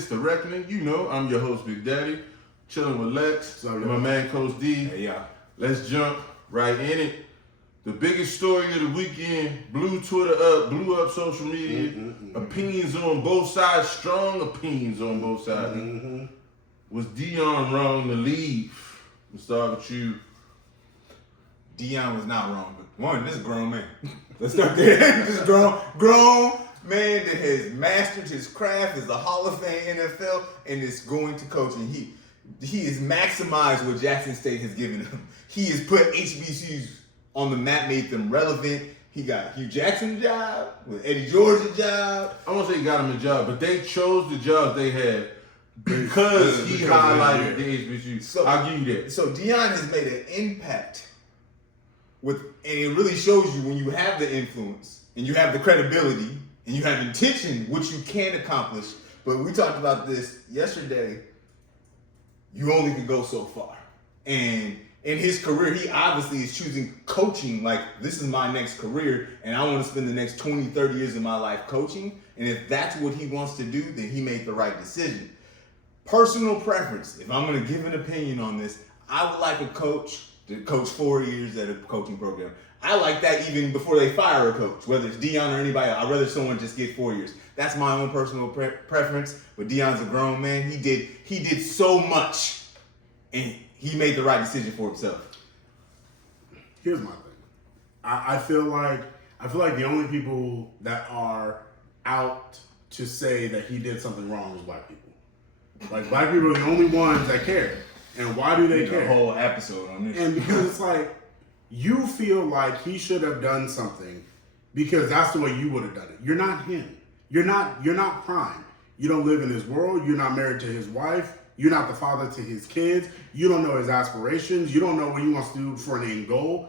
It's The Reckoning. You know, I'm your host, Big Daddy. Chilling with Lex and my man, Coach D. Hey, yeah. Let's jump right in it. The biggest story of the weekend blew Twitter up, blew up social media. Opinions on both sides, strong opinions on both sides. Was Deion wrong to leave? We'll start with you. Deion was not wrong, but one, this is a grown man. Let's start there. This is grown man that has mastered his craft, is a Hall of Fame NFL, and is going to coach. And he has maximized what Jackson State has given him. He has put HBCUs on the map, made them relevant. He got Hugh Jackson's job, with Eddie George's job. I won't say he got him a job, but they chose the jobs they had because he highlighted the HBCU. So, I'll give you that. So Deion has made an impact and it really shows you when you have the influence and you have the credibility and you have intention, which you can accomplish. But we talked about this yesterday. You only can go so far. And in his career, he obviously is choosing coaching like this is my next career and I want to spend the next 20, 30 years of my life coaching. And if that's what he wants to do, then he made the right decision. Personal preference, if I'm going to give an opinion on this, I would like a coach to coach 4 years at a coaching program. I like that even before they fire a coach, whether it's Deion or anybody else. I'd rather someone just get 4 years. That's my own personal preference. But Deion's a grown man. He did so much, and he made the right decision for himself. Here's my thing. I feel like the only people that are out to say that he did something wrong is black people. Like, black people are the only ones that care. And why do they care? A whole episode on this. And because it's like, you feel like he should have done something because that's the way you would have done it. You're not him. You're not Prime. You don't live in his world. You're not married to his wife. You're not the father to his kids. You don't know his aspirations. You don't know what he wants to do for an end goal.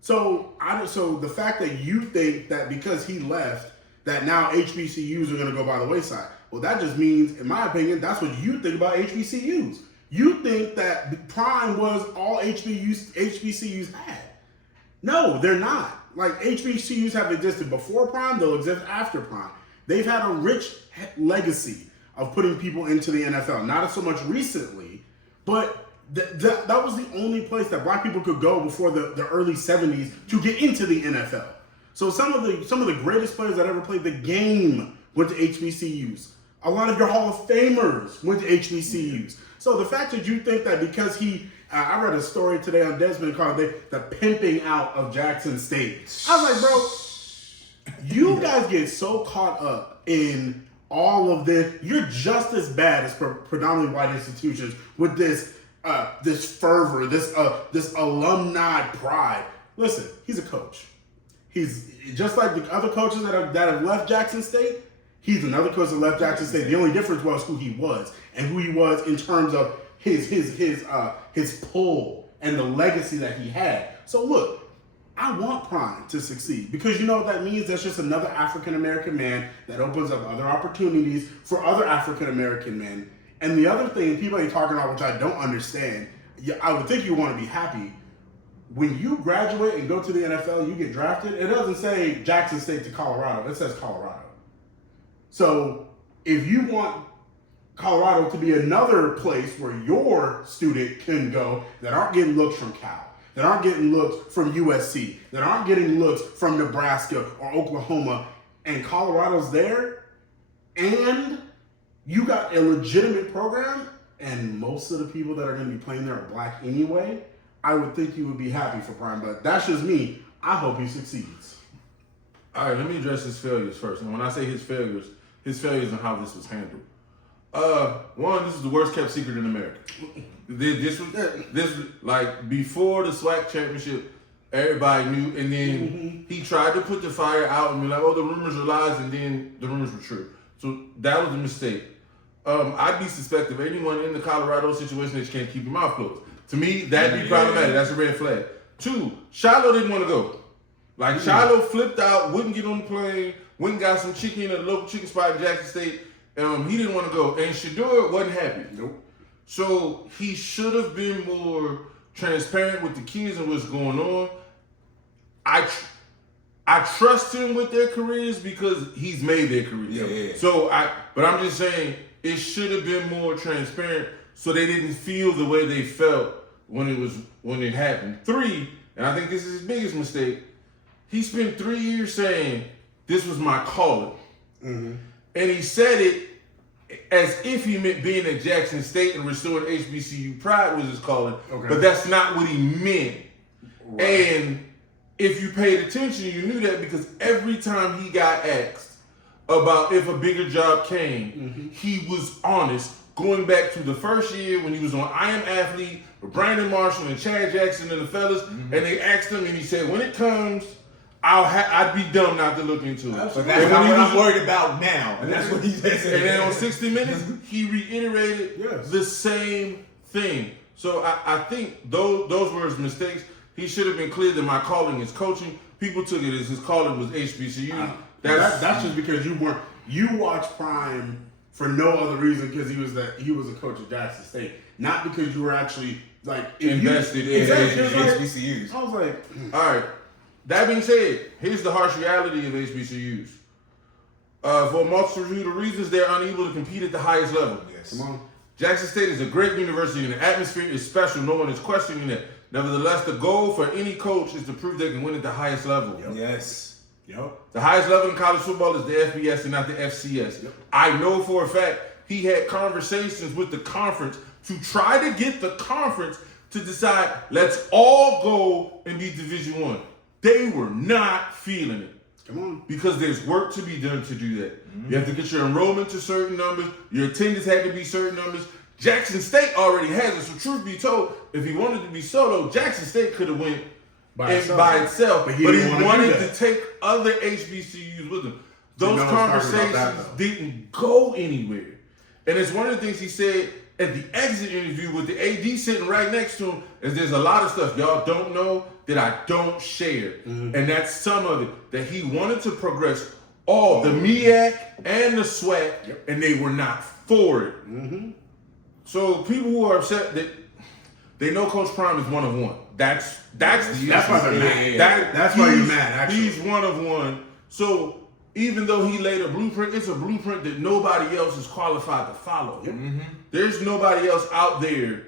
So the fact that you think that because he left, that now HBCUs are going to go by the wayside. Well, that just means, in my opinion, that's what you think about HBCUs. You think that Prime was all HBCUs had. No, they're not. Like, HBCUs have existed before Prime, they'll exist after Prime. They've had a rich legacy of putting people into the NFL. Not so much recently, but that was the only place that black people could go before the early 70s to get into the NFL. So some of the greatest players that ever played the game went to HBCUs. A lot of your Hall of Famers went to HBCUs. So the fact that you think that because I read a story today on Desmond called the pimping out of Jackson State. I was like, bro, you guys get so caught up in all of this. You're just as bad as predominantly white institutions with this fervor, this alumni pride. Listen, he's a coach. He's just like the other coaches that have left Jackson State. He's another coach that left Jackson State. The only difference was who he was and who he was in terms of his pull and the legacy that he had. So look, I want Prime to succeed because you know what that means? That's just another African-American man that opens up other opportunities for other African-American men. And the other thing people ain't talking about, which I don't understand, I would think you want to be happy. When you graduate and go to the NFL, you get drafted, it doesn't say Jackson State to Colorado. It says Colorado. So if you want Colorado to be another place where your student can go that aren't getting looks from Cal, that aren't getting looks from USC, that aren't getting looks from Nebraska or Oklahoma, and Colorado's there, and you got a legitimate program, and most of the people that are going to be playing there are black anyway, I would think you would be happy for Prime. But that's just me. I hope he succeeds. All right, let me address his failures first. And when I say his failures and how this was handled. One, this is the worst kept secret in America. This was like before the SWAC championship, everybody knew, and then he tried to put the fire out and be like, oh, the rumors are lies, and then the rumors were true. So that was a mistake. I'd be suspect of anyone in the Colorado situation that you can't keep your mouth closed. To me, that'd be problematic. That's a red flag. Two, Shiloh didn't want to go. Like, Shiloh flipped out, wouldn't get on the plane, went and got some chicken at a local chicken spot in Jackson State. He didn't want to go. And Shedeur wasn't happy. Nope. So he should have been more transparent with the kids and what's going on. I trust him with their careers because he's made their careers. Yeah. So but I'm just saying, it should have been more transparent so they didn't feel the way they felt when it happened. 3, and I think this is his biggest mistake, he spent 3 years saying, this was my calling. Mm-hmm. And he said it as if he meant being at Jackson State and restoring HBCU pride was his calling, but that's not what he meant. Right. And if you paid attention, you knew that because every time he got asked about if a bigger job came, he was honest. Going back to the first year when he was on I Am Athlete with Brandon Marshall and Chad Jackson and the fellas, and they asked him, and he said, when it comes, I'd be dumb not to look into it. But that's not what I'm worried about now. And that's what he said. And then on 60 Minutes, he reiterated the same thing. So I think those were his mistakes. He should have been clear that my calling is coaching. People took it as his calling was HBCU. That's just because you watched Prime for no other reason because he was a coach at Jackson State, not because you were actually like invested in HBCUs. I was like, all right. That being said, here's the harsh reality of HBCUs. For a multitude of reasons, they're unable to compete at the highest level. Yes. come on. Jackson State is a great university and the atmosphere is special. No one is questioning that. Nevertheless, the goal for any coach is to prove they can win at the highest level. Yep. Yes. Yep. The highest level in college football is the FBS and not the FCS. Yep. I know for a fact he had conversations with the conference to try to get the conference to decide, let's all go and be Division I. They were not feeling it. Come on. Because there's work to be done to do that. You have to get your enrollment to certain numbers. Your attendance had to be certain numbers. Jackson State already has it. So truth be told, if he wanted to be solo, Jackson State could have went by itself. But he wanted to take other HBCUs with him. Those conversations didn't go anywhere. And it's one of the things he said at the exit interview with the AD sitting right next to him is there's a lot of stuff y'all don't know that I don't share. And that's some of it, that he wanted to progress all the MEAC and the SWAC, and they were not for it. So people who are upset that they know Coach Prime is one of one. That's the issue. That's why they're mad. That's why you're mad, actually. He's one of one. So even though he laid a blueprint, it's a blueprint that nobody else is qualified to follow. There's nobody else out there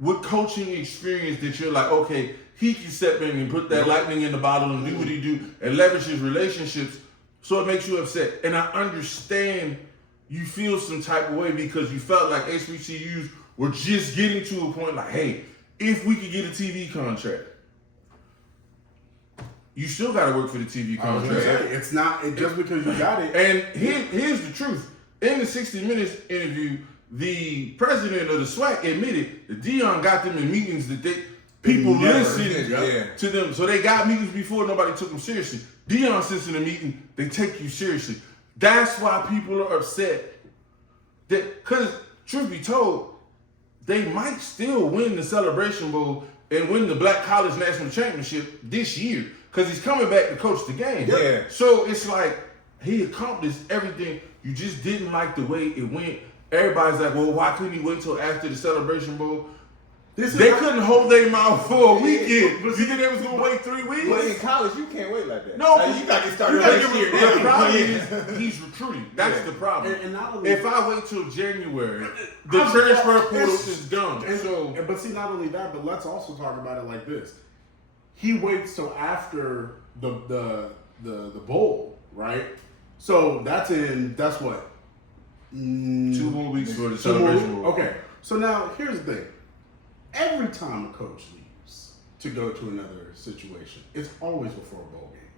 with coaching experience that you're like, okay, he can step in and put that lightning in the bottle and do what he do and leverage his relationships, so it makes you upset. And I understand you feel some type of way because you felt like HBCUs were just getting to a point like, hey, if we could get a TV contract, you still got to work for the TV contract. It's not just because you got it. And here's the truth. In the 60 Minutes interview, the president of the SWAC admitted that Deion got them in meetings that people listened to them. So they got meetings before nobody took them seriously. Deion sits in a meeting, they take you seriously. That's why people are upset. Because truth be told, they might still win the Celebration Bowl and win the Black College National Championship this year. Because he's coming back to coach the game. Yeah. So it's like he accomplished everything. You just didn't like the way it went. Everybody's like, well, why couldn't he wait till after the Celebration Bowl? They couldn't hold their mouth for a weekend. But you think they was going to wait 3 weeks? But in college, you can't wait like that. No. Like, you got to get started next next year. The problem is he's recruiting. That's the problem. And not only if I wait till January, the transfer portal is done. But see, not only that, but let's also talk about it like this. He waits till after the bowl, right? So that's what? 2 more weeks for the Celebration Bowl. Okay. So now here's the thing. Every time a coach leaves to go to another situation, it's always before a bowl game.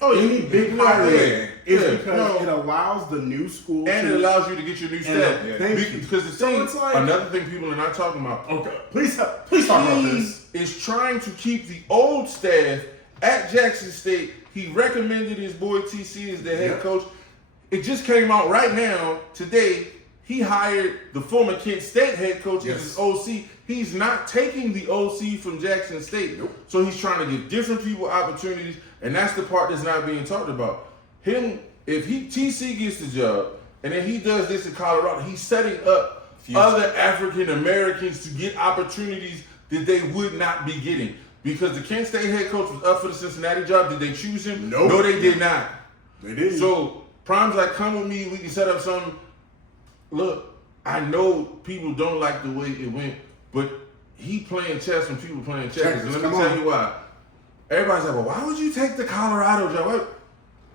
Oh, Any big hiring is because No. it allows the new school And it allows you to get your new staff. Because the thing, it's like, another thing people are not talking about. Okay, please talk about this. He is trying to keep the old staff at Jackson State. He recommended his boy TC as the head coach. It just came out right now, today. He hired the former Kent State head coach as his OC. He's not taking the OC from Jackson State. So he's trying to give different people opportunities, and that's the part that's not being talked about. If TC gets the job, and then he does this in Colorado, he's setting up other African Americans to get opportunities that they would not be getting. Because the Kent State head coach was up for the Cincinnati job. Did they choose him? Nope. No, they did not. They didn't. So Prime's like, come with me, we can set up something. Look, I know people don't like the way it went, but he playing chess when people playing checkers. And let me tell you why. Everybody's like, well, why would you take the Colorado job?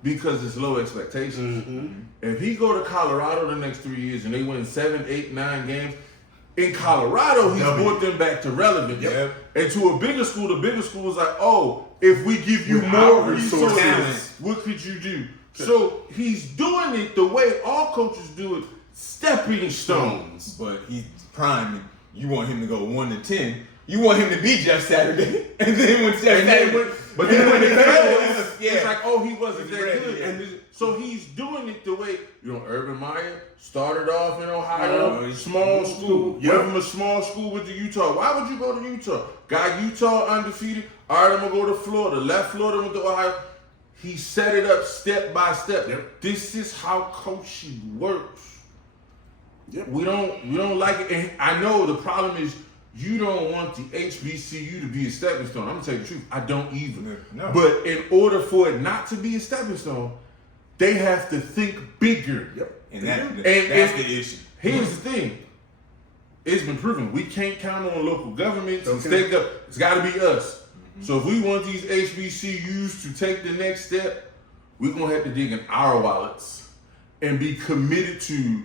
Because it's low expectations. Mm-hmm. If he go to Colorado the next 3 years and they win 7, 8, 9 games, in Colorado, he's brought them back to relevance. Yep. And to a bigger school, the bigger school is like, oh, if we give you With more our resources, resources, what could you do? So he's doing it the way all coaches do it, stepping stones. But he's prime. You want him to go 1-10. You want him to beat Jeff Saturday, and then when Jeff Saturday, But then when they fail, yeah. it's like, oh, he wasn't that Ready, good. yeah. And so he's doing it the way, Urban Meyer started off in Ohio, small school. Yep. Went from a small school with the Utah. Why would you go to Utah? Got Utah undefeated. All right, I'm going to go to Florida. Left Florida, went to Ohio. He set it up step by step. Yep. This is how coaching works. Yep. We don't like it. And I know the problem is you don't want the HBCU to be a stepping stone. I'm gonna tell you the truth. I don't either. No. But in order for it not to be a stepping stone, they have to think bigger. Yep. And that's And the issue. Here's the thing. It's been proven we can't count on local governments and Okay. state government. It's got to be us. So if we want these HBCUs to take the next step, we're gonna have to dig in our wallets and be committed to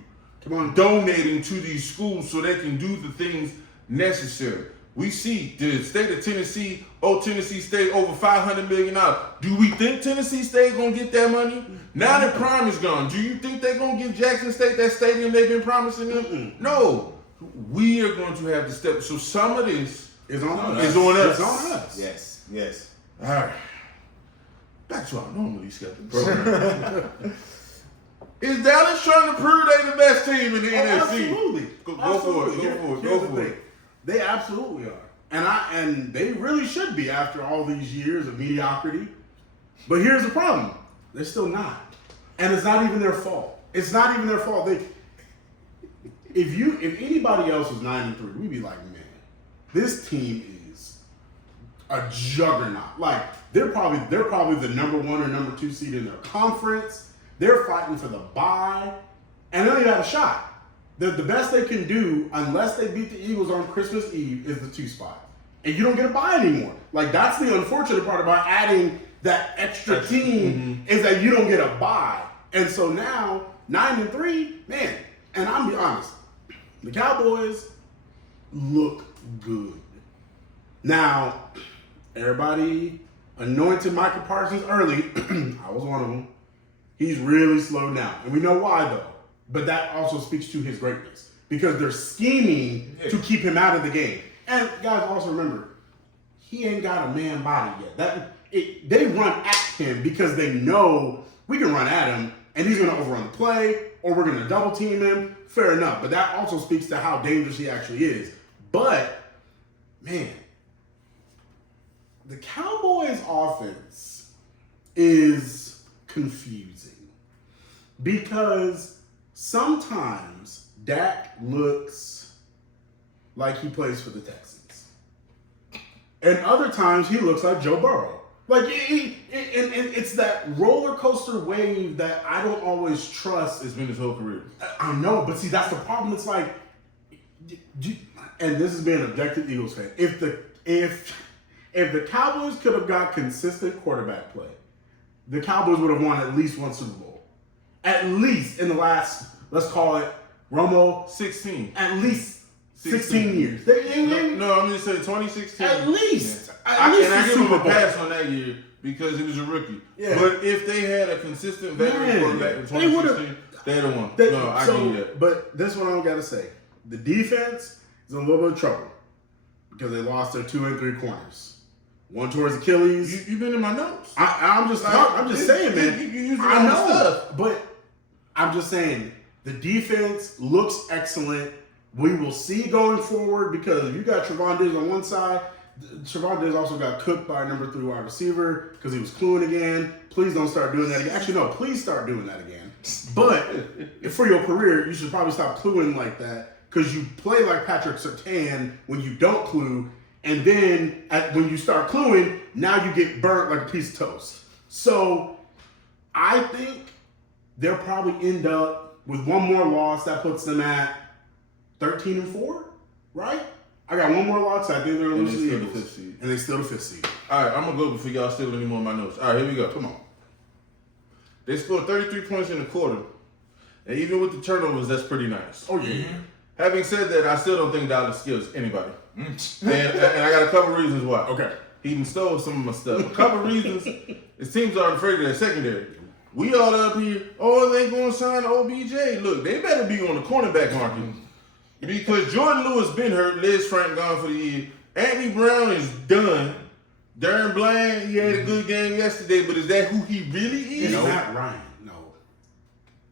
donating to these schools so they can do the things necessary. We see the state of Tennessee, Tennessee State over $500 million. Do we think Tennessee State gonna get that money? Now that Prime is gone, do you think they're gonna give Jackson State that stadium they've been promising them? No. We are going to have to step. So some of this It's on us. is on us. It's on us. Yes. All right. Back to our normally scheduled program. Is Dallas trying to prove they the best team in the NFC? Absolutely. Go Absolutely. for it. Go Here's for the it. thing. They absolutely are. And they really should be after all these years of mediocrity. But here's the problem. They're still not. And it's not even their fault. It's not even their fault. If anybody else was 9-3, we'd be like, man, this team is a juggernaut. Like they're probably the number 1 or number 2 seed in their conference. They're fighting for the bye, and they don't even have a shot. The best they can do, unless they beat the Eagles on Christmas Eve, is the 2 spot, and you don't get a bye anymore. Like that's the unfortunate part about adding that extra team is that you don't get a bye, and so now 9-3, man. And I'm be honest, the Cowboys look good. Now, everybody anointed Michael Parsons early. I was one of them. He's really slowed down. And we know why, though. But that also speaks to his greatness. Because they're scheming to keep him out of the game. And guys, also remember, he ain't got a man body yet. They run at him because they know we can run at him and he's going to overrun the play or we're going to double team him. Fair enough. But that also speaks to how dangerous he actually is. But, man, the Cowboys' offense is confusing because sometimes Dak looks like he plays for the Texans, and other times he looks like Joe Burrow. Like it's that roller coaster wave that I don't always trust. It's been his whole career. I know, but see, that's the problem. It's like, and this is being an objective Eagles fan. If the Cowboys could have got consistent quarterback play, the Cowboys would have won at least one Super Bowl. At least in the last, let's call it, Romo, 16. at least 16 years. They, No, I'm just saying 2016. At least. Yeah. At least I the give him Super a Bowl. pass on that year because he was a rookie. Yeah. But if they had a consistent veteran Man, quarterback in they would've- 2016, they'd have won. They- No, I so, give you that. But this one I don't gotta say. The defense is in a little bit of trouble because they lost their 2 and 3 corners. One towards Achilles. You've been in my notes. I'm just saying, man. You use the I wrong know, stuff. but I'm just saying the defense looks excellent. We will see going forward because you got Trevon Diggs on one side. Trevon Diggs also got cooked by a number 3 wide receiver because he was cluing again. Please don't start doing that again. Actually, no, please start doing that again. But for your career, you should probably stop cluing like that because you play like Patrick Surtain when you don't clue. And then when you start cluing, now you get burnt like a piece of toast. So I think they'll probably end up with one more loss that puts them at 13-4, right? I got one more loss. I think they're going to lose to the still the Eagles. 5th seed. And they still the 5th seed. All right, I'm gonna go before y'all steal any more of my notes. All right, here we go. Come on. They scored 33 points in the quarter, and even with the turnovers, that's pretty nice. Oh, yeah. Having said that, I still don't think Dallas skills anybody, and I got a couple reasons why. Okay. He even stole some of my stuff. A couple reasons. It seems are afraid of that secondary. We all up here. Oh, they gonna sign OBJ? Look, they better be on the cornerback market because Jordan Lewis been hurt. Liz Frank gone for the year. Anthony Brown is done. Darren Bland, he had a good game yesterday, but is that who he really is? It's Matt Ryan. No.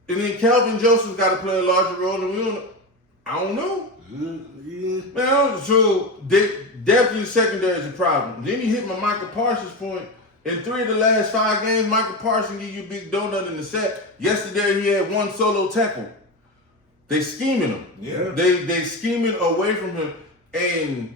And then Calvin Joseph got to play a larger role, and we don't. I don't know. Yeah. Man, so depth in secondary is a problem. Then you hit my Michael Parsons point. In 3 of the last 5 games, Michael Parsons give you a big donut in the sack. Yesterday, he had 1 solo tackle. They scheming him. Yeah. They scheming away from him. And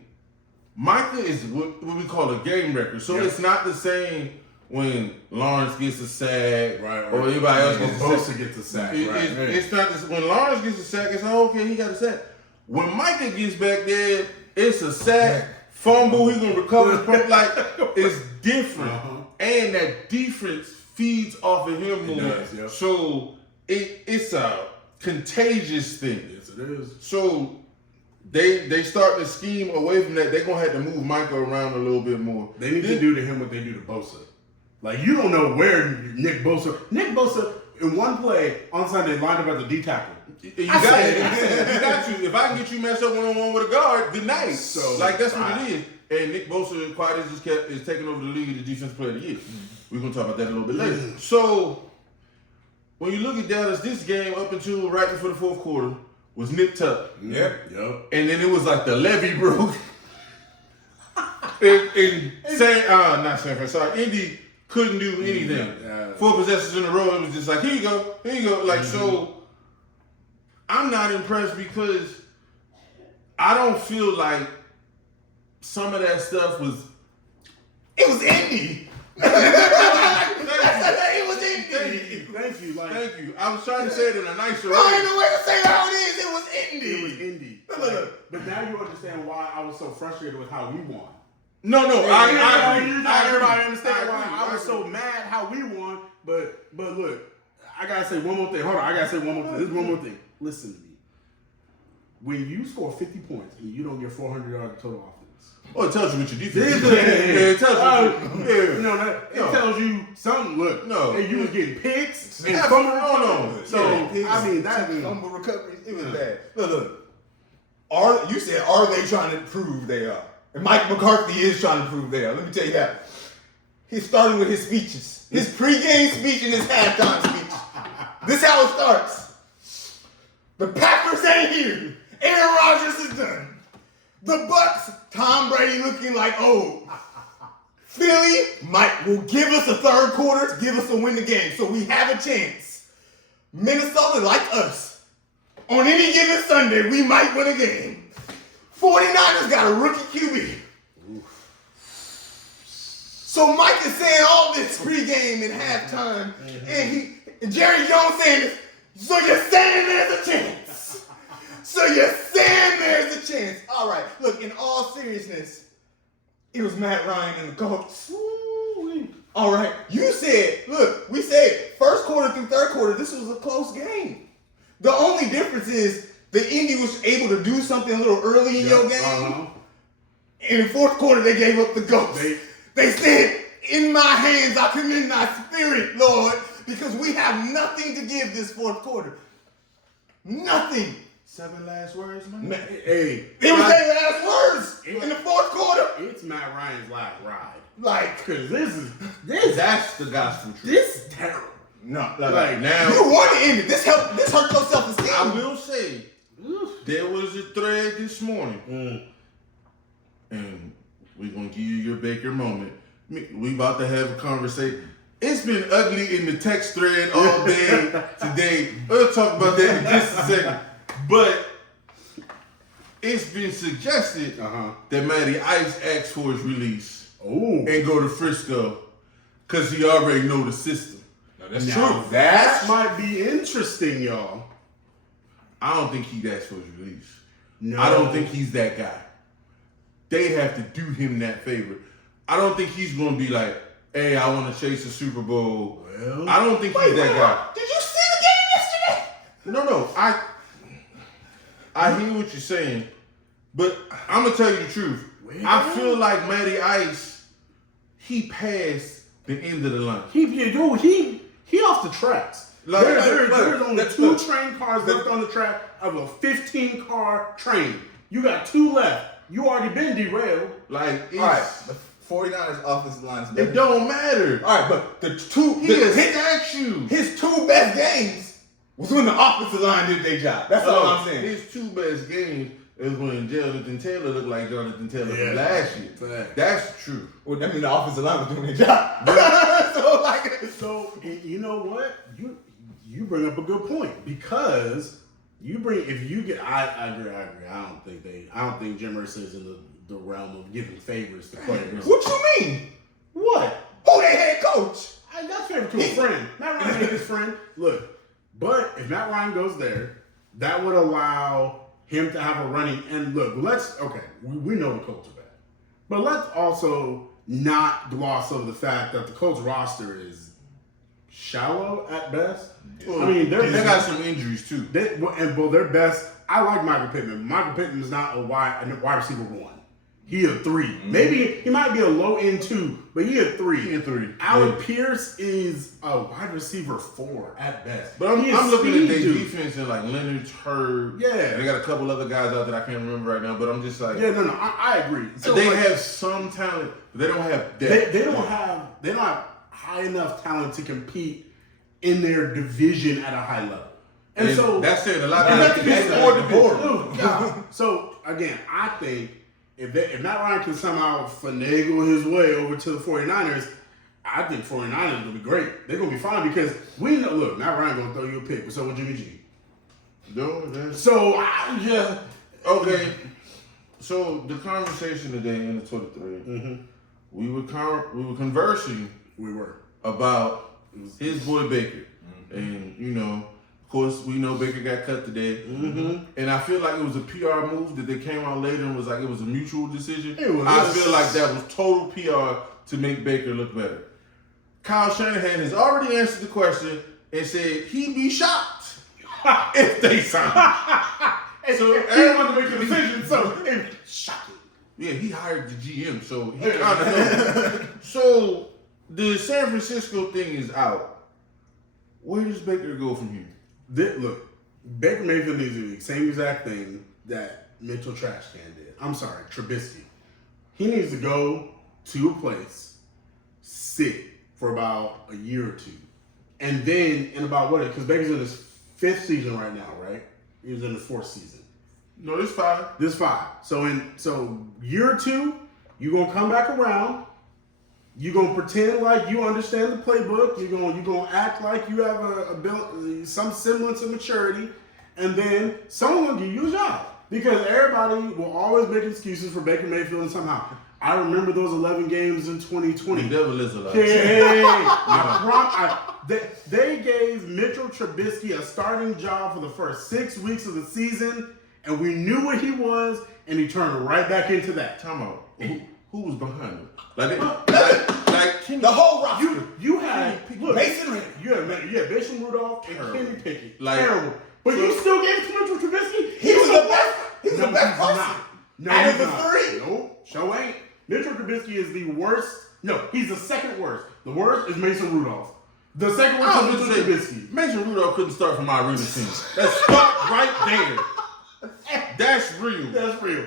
Micah is what we call a game record. So it's not the same when Lawrence gets a sack or anybody else gets a sack. Gets a sack. It's not this, when Lawrence gets a sack, it's like, okay, he got a sack. When Micah gets back there, it's a sack, fumble, he's gonna recover from like it's different. And that defense feeds off of him more. does, yeah. So it's a contagious thing. Yes, it is. So they start to scheme away from that. They're gonna have to move Micah around a little bit more. They need to do to him what they do to Bosa. Like, you don't know where Nick Bosa in one play on Sunday lined up at the D tackle. You got you. If I can get you matched up one-on-one with a guard, good night. So, like that's what it is. And Nick Bosa, quiet as is taking over the league as the defensive player of the year. We're gonna talk about that a little bit later. So when you look at Dallas, this game up until right before the 4th quarter was nip tuck. Yep. And then it was like the levee broke. Not San Francisco. Indy couldn't do anything. 4 possessions in a row. It was just like, here you go. Like, so I'm not impressed because I don't feel like some of that stuff was. It was Indy. It was Indy. Thank you. Thank you. I was trying to say it in a nicer way. I don't know way to say how it is. It was Indy. It was Indy. But now you understand why I was so frustrated with how we won. No, I agree. Everybody understand why I was so mad how we won. But look, I gotta say one more thing. Hold on, I gotta say one more thing. This is one more thing. Listen to me. When you score 50 points and you don't get 400 yards total offense. Oh, it tells you what your defense is. It tells you. It tells you something. Look, hey, you was getting picks and fumble. So I mean that fumble recovery. It was bad. Look. You said are they trying to prove they are? And Mike McCarthy is trying to prove they are. Let me tell you that. He's starting with his speeches. His pregame speech and his halftime speech. This is how it starts. The Packers ain't here. Aaron Rodgers is done. The Bucks, Tom Brady looking like old. Philly will give us a 3rd quarter, give us a win the game, so we have a chance. Minnesota, like us, on any given Sunday, we might win a game. 49ers got a rookie QB. So Mike is saying all this pregame and halftime, and Jerry Jones saying this, so you're saying there's a chance. So you're saying there's a chance. All right, look, in all seriousness, it was Matt Ryan and the Colts. All right, you said, look, we said 1st quarter through 3rd quarter, this was a close game. The only difference is the Indy was able to do something a little early in your game. And in 4th quarter, they gave up the ghost. They said, in my hands, I commend thy spirit, Lord, because we have nothing to give this 4th quarter. Nothing. 7 last words, man. Hey, it was their last words in the 4th quarter. It's Matt Ryan's last ride. Like, Cause this That's the gospel truth. this is terrible. No, Like now you want to end it. This hurt your self-esteem. I will say there was a thread this morning, and we're gonna give you your Baker moment. We about to have a conversation. It's been ugly in the text thread all day today. We'll talk about that in just a second. But it's been suggested that Matty Ice asks for his release and go to Frisco because he already know the system. That's now, true. That might be interesting, y'all. I don't think he asked for his release. No. I don't think he's that guy. They have to do him that favor. I don't think he's going to be like, hey, I want to chase a Super Bowl. Well, I don't think he's that guy. Did you see the game yesterday? No. I hear what you're saying, but I'm going to tell you the truth. Well, I feel like Matty Ice, he passed the end of the line. He off the tracks. Like, There's only look, 2 look. train cars left on the track of a 15-car train. You got 2 left. You already been derailed. Like, it's, All right, the 49ers offensive line is better. it don't matter. All right, but He has stacked you. his 2 best games was when the offensive line did their job. That's all I'm saying. His 2 best games is when Jonathan Taylor looked like Jonathan Taylor Yeah. from last year. Fact. That's true. Well, that means the offensive line was doing their job. So you know what? You bring up a good point because if you get I agree. I don't think Jim Irsay is in the realm of giving favors to players. What you mean? What? Who they head coach? That's favorite to a friend. Matt Ryan ain't his friend. Look, but if Matt Ryan goes there, that would allow him to have a running. And look, we know the Colts are bad, but let's also not gloss over the fact that the Colts roster is shallow at best. I mean, they got some injuries too. Their best. I like Michael Pittman. Michael Pittman is not a wide receiver 1. He a 3. Mm-hmm. Maybe he might be a low end 2, but he a 3. He a 3. Alec Yeah. Pierce is a wide receiver 4 at best. But He is I'm looking at their speed, dude. defense and like Leonard's hurt. Yeah. They got a couple other guys out that I can't remember right now, but I'm just like, Yeah, no, I agree. So they like, have some talent, but they don't have depth. they don't have high enough talent to compete in their division at a high level. And so that's saying a lot. And Of that's that's the more biggest division. Oh, God. So again, I think if Matt Ryan can somehow finagle his way over to the 49ers, I think 49ers will be great. They're gonna be fine because we know. Look, Matt Ryan gonna throw you a pick, but so will Jimmy G. No, that's So okay. So the conversation today in the Twitter thread, Mm-hmm. we were conversing we were. about his boy Baker, and of course, we know Baker got cut today, and I feel like it was a PR move that they came out later and was like it was a mutual decision. It was. I feel like that was total PR to make Baker look better. Kyle Shanahan has already answered the question and said he'd be shocked if they signed him. So everyone to make a decision. So it's shocking. Yeah, he hired the GM, so he kind of knows. So the San Francisco thing is out. Where does Baker go from here? Look, Baker Mayfield needs to do the same exact thing that Mitchell Trashcan did. I'm sorry, Trubisky. He needs to go to a place, sit for about a year or 2, and then in about because Baker's in his 5th season right now, right? He was in the 4th season. No, this 5. This 5. So year or 2, you're gonna come back around. You're gonna pretend like you understand the playbook. You're gonna act like you have some semblance of maturity, and then someone will give you a job because everybody will always make excuses for Baker Mayfield. And somehow, I remember those 11 games in 2020. The devil is alive. They gave Mitchell Trubisky a starting job for the first 6 weeks of the season, and we knew what he was, and he turned right back into that. Time out. Who was behind him? Like Kenny, The whole roster. You had Mason Rudolph. You had Mason Rudolph and Terrible. Kenny Pickett. Like, terrible. But you still gave it to Mitchell Trubisky. He was the best. He was No, the best he's person. not. No, Out of he's the not. 3. No, show ain't. Mitchell Trubisky is the worst. No, he's the second worst. The worst is Mason Rudolph. The second worst I is was Mitchell gonna say, Trubisky. Mason Rudolph couldn't start for my arena team. That's stuck right there. That's real. That's real.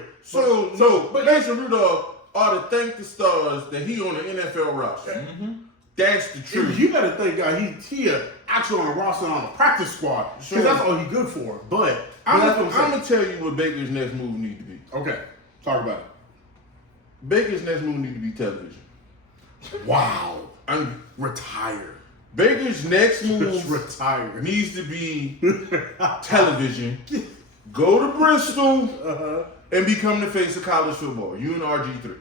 But Mason Rudolph ought to thank the stars that he on the NFL roster. That's the truth. You better think he actually on a roster on a practice squad because Sure. that's all he's good for. But I'm that's what I'm gonna tell you what Baker's next move need to be. okay, talk about it. Baker's next move need to be television. Wow, I'm retire. Baker's next Just move retire. needs to be television. Go to Bristol and become the face of college football. You and RG3.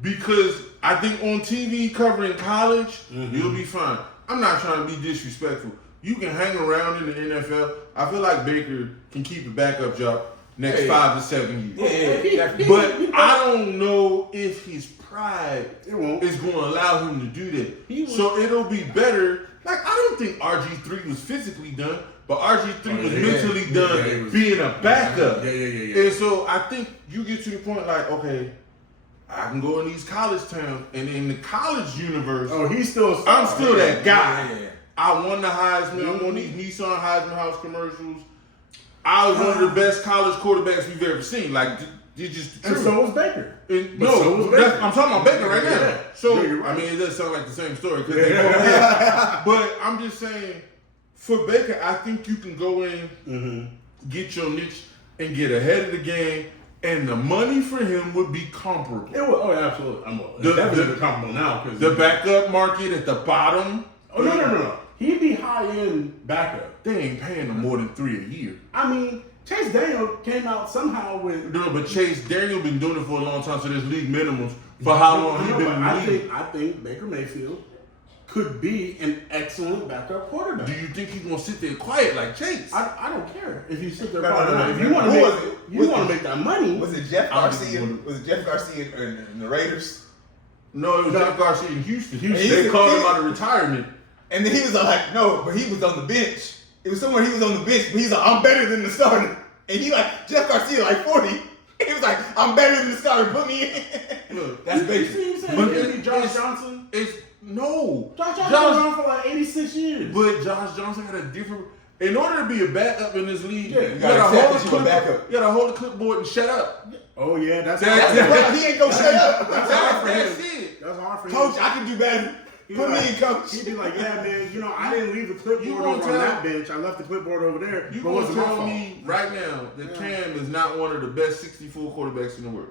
Because I think on TV covering college, you'll be fine. I'm not trying to be disrespectful. You can hang around in the NFL. I feel like Baker can keep a backup job. next 5 to 7 years. Yeah, definitely. But I don't know if his pride It won't. is going to allow him to do He that. will. So it'll be better. Like, I don't think RG3 was physically done, but RG3 was yeah. mentally Yeah, done he was- being a backup. Yeah. And so I think you get to the point like, okay, I can go in these college towns, and in the college universe, Oh, he's still. I'm still that guy. Yeah. I won the Heisman. I'm on these Nissan Heisman House commercials. I was one of the best college quarterbacks we've ever seen. Like, it's just the And truth. so was Baker. And But so was that's, Baker. I'm talking about Baker right now. Yeah. So Yeah, you're right. I mean, it does sound like the same story. 'Cause they both- but I'm just saying, for Baker, I think you can go in, get your niche, and get ahead of the game, and the money for him would be comparable. It was, oh, absolutely. It's The- definitely the- comparable now because The backup market at the bottom, Oh no. He'd be high end backup. they ain't paying him more than 3 a year. I mean, Chase Daniel came out somehow with. No, but Chase Daniel been doing it for a long time, so there's league minimums for how long he No, been but in the I league. think Baker Mayfield could be an excellent backup quarterback. Do you think he's gonna sit there quiet like Chase? I don't care if you sit there. No, quiet or no, not. no. If you want to Who make, was it? you Was want it- to make that money. Was it Jeff I don't Garcia? think he Was it Jeff Garcia and the Raiders? No, it was Jeff Garcia in Houston. Houston. They called him out of retirement. And then he was like, no, but he was on the bench. It was somewhere he was on the bench, but he's like, I'm better than the starter. And he like, Jeff Garcia like 40. He was like, I'm better than the starter, put me in. Look, That's You Baker. see what I'm saying? But Maybe it- Josh it's- Johnson. It's no. Josh Johnson been around for like 86 years. But Josh Johnson had a different. In order to be a backup in this league, Yeah, you you gotta gotta accept hold that the you a clipboard. backup. You gotta hold the clipboard and shut up. Oh yeah, that's That's hard. That's he ain't gonna shut up. That's it. That's hard for him. Coach, I can do better. He'd Put be me like- in, coach. He'd be like, yeah, man, you know, I didn't leave the clipboard You over gonna on tell- that bench. I left the clipboard over there. You but it gonna wasn't my tell fault. me right now that Cam is not one of the best 64 quarterbacks in the world?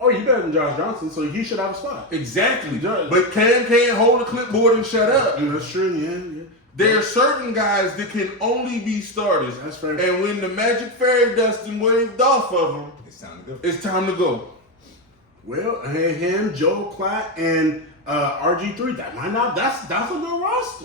Oh, you better than Josh Johnson, so he should have a spot. Exactly. He does. But Cam can't hold the clipboard and shut up. That's true, yeah. There are certain guys that can only be starters. That's fair. And when the magic fairy dust and waved off of them, It's time to go. it's time to go. Well, him, Joe Klatt, and RG3, that might not. That's a good roster.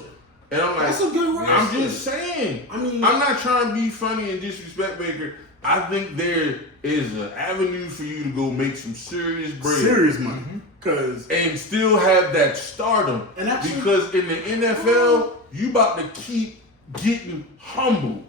And I'm like, That's a good roster. I'm just saying. I mean, I'm not trying to be funny and disrespect Baker. I think there is an avenue for you to go make some serious bread. serious money, because And still have that stardom. And actually- because in the NFL, you about to keep getting humble.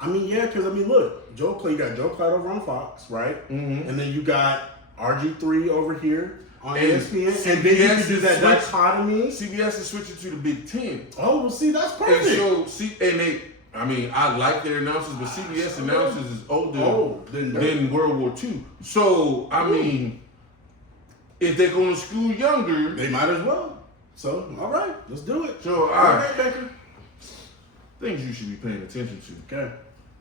I mean, yeah, because I mean, look, you got Joe Klatt over on Fox, right? Mhm. And then you got RG3 over here on And ESPN, and then you CBS can do that is switch- dichotomy. CBS is switching to the Big Ten. Oh, well, see, that's And perfect. so, I mean, I like their announcers, but CBS announcers is older than World War II. So, I mean, if they're going to school younger, They might as well. So, all right, let's do it. So, all All right. right, Baker. things you should be paying attention to. Okay.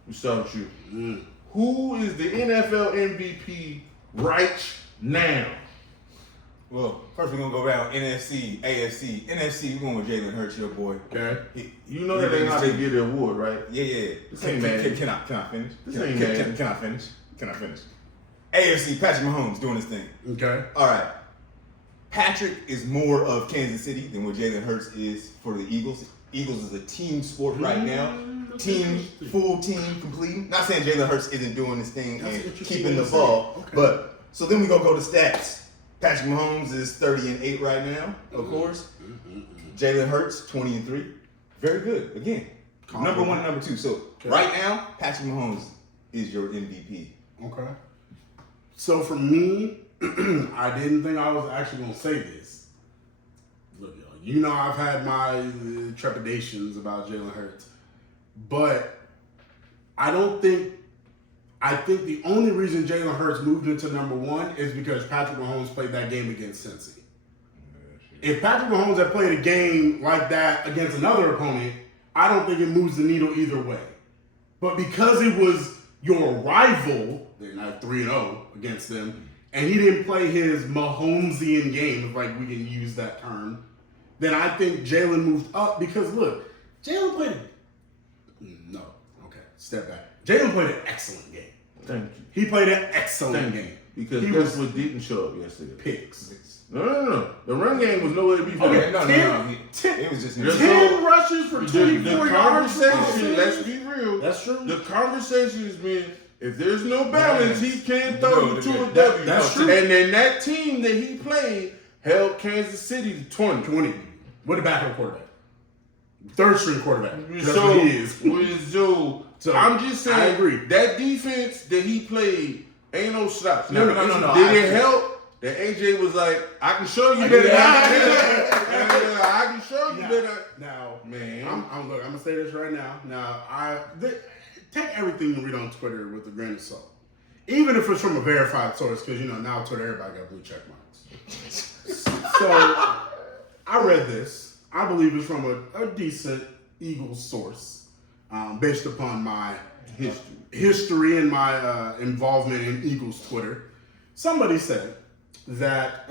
We start with you. Who is the NFL MVP right now? Well, first we're gonna go around NFC, AFC. NFC, we're going with Jalen Hurts, your boy. Okay. You know that ain't how they get the award, right? Yeah. This ain't Madden. Can I finish? This Can I- ain't can- Madden. Can I finish? Can I finish? AFC, Patrick Mahomes doing his thing. Okay. All right. Patrick is more of Kansas City than what Jalen Hurts is for the Eagles. Eagles is a team sport right now. That's Team, interesting. full team, complete. Not saying Jalen Hurts isn't doing his thing That's and interesting keeping the way to say ball, it. Okay. but so then we go to stats. Patrick Mahomes is 30-8 right now, of course. Jalen Hurts 20-3, very good. Again, number one, and number two. So Okay. right now, Patrick Mahomes is your MVP. Okay. So for me, I didn't think I was actually going to say this. Look, y'all, you know I've had my trepidations about Jalen Hurts, but I think the only reason Jalen Hurts moved into number one is because Patrick Mahomes played that game against Cincy. If Patrick Mahomes had played a game like that against another opponent, I don't think it moves the needle either way. But because it was your rival, they're not 3-0 against them, and he didn't play his Mahomesian game, if like we can use that term, then I think Jalen moved up because look, Jalen played step back. Jalen played an excellent game. Thank you. He played an excellent Thank you. game. Because He guess was what didn't show up yesterday? picks. No. The run game was nowhere to be found. Okay, no. Ten- It was just Just 10 rushes for The 24 yards. conversation, let's be real. That's true. The conversation has been If there's no balance, he can't throw you to a W. That's true. And then that team that he played held Kansas City to 20. 20 with a backup quarterback, third string quarterback. That's So, what he is. so I'm just saying, I agree. that defense that he played ain't no slouch. No. Did I it agree. help that AJ was like, I can show you Yeah. better. I can show you better. Now, Man. I'm gonna say this right now. Now, take everything you read on Twitter with a grain of salt, even if it's from a verified source, because now Twitter, everybody got blue check marks. So I read this. I believe it's from a decent Eagles source, based upon my history and my involvement in Eagles Twitter. Somebody said that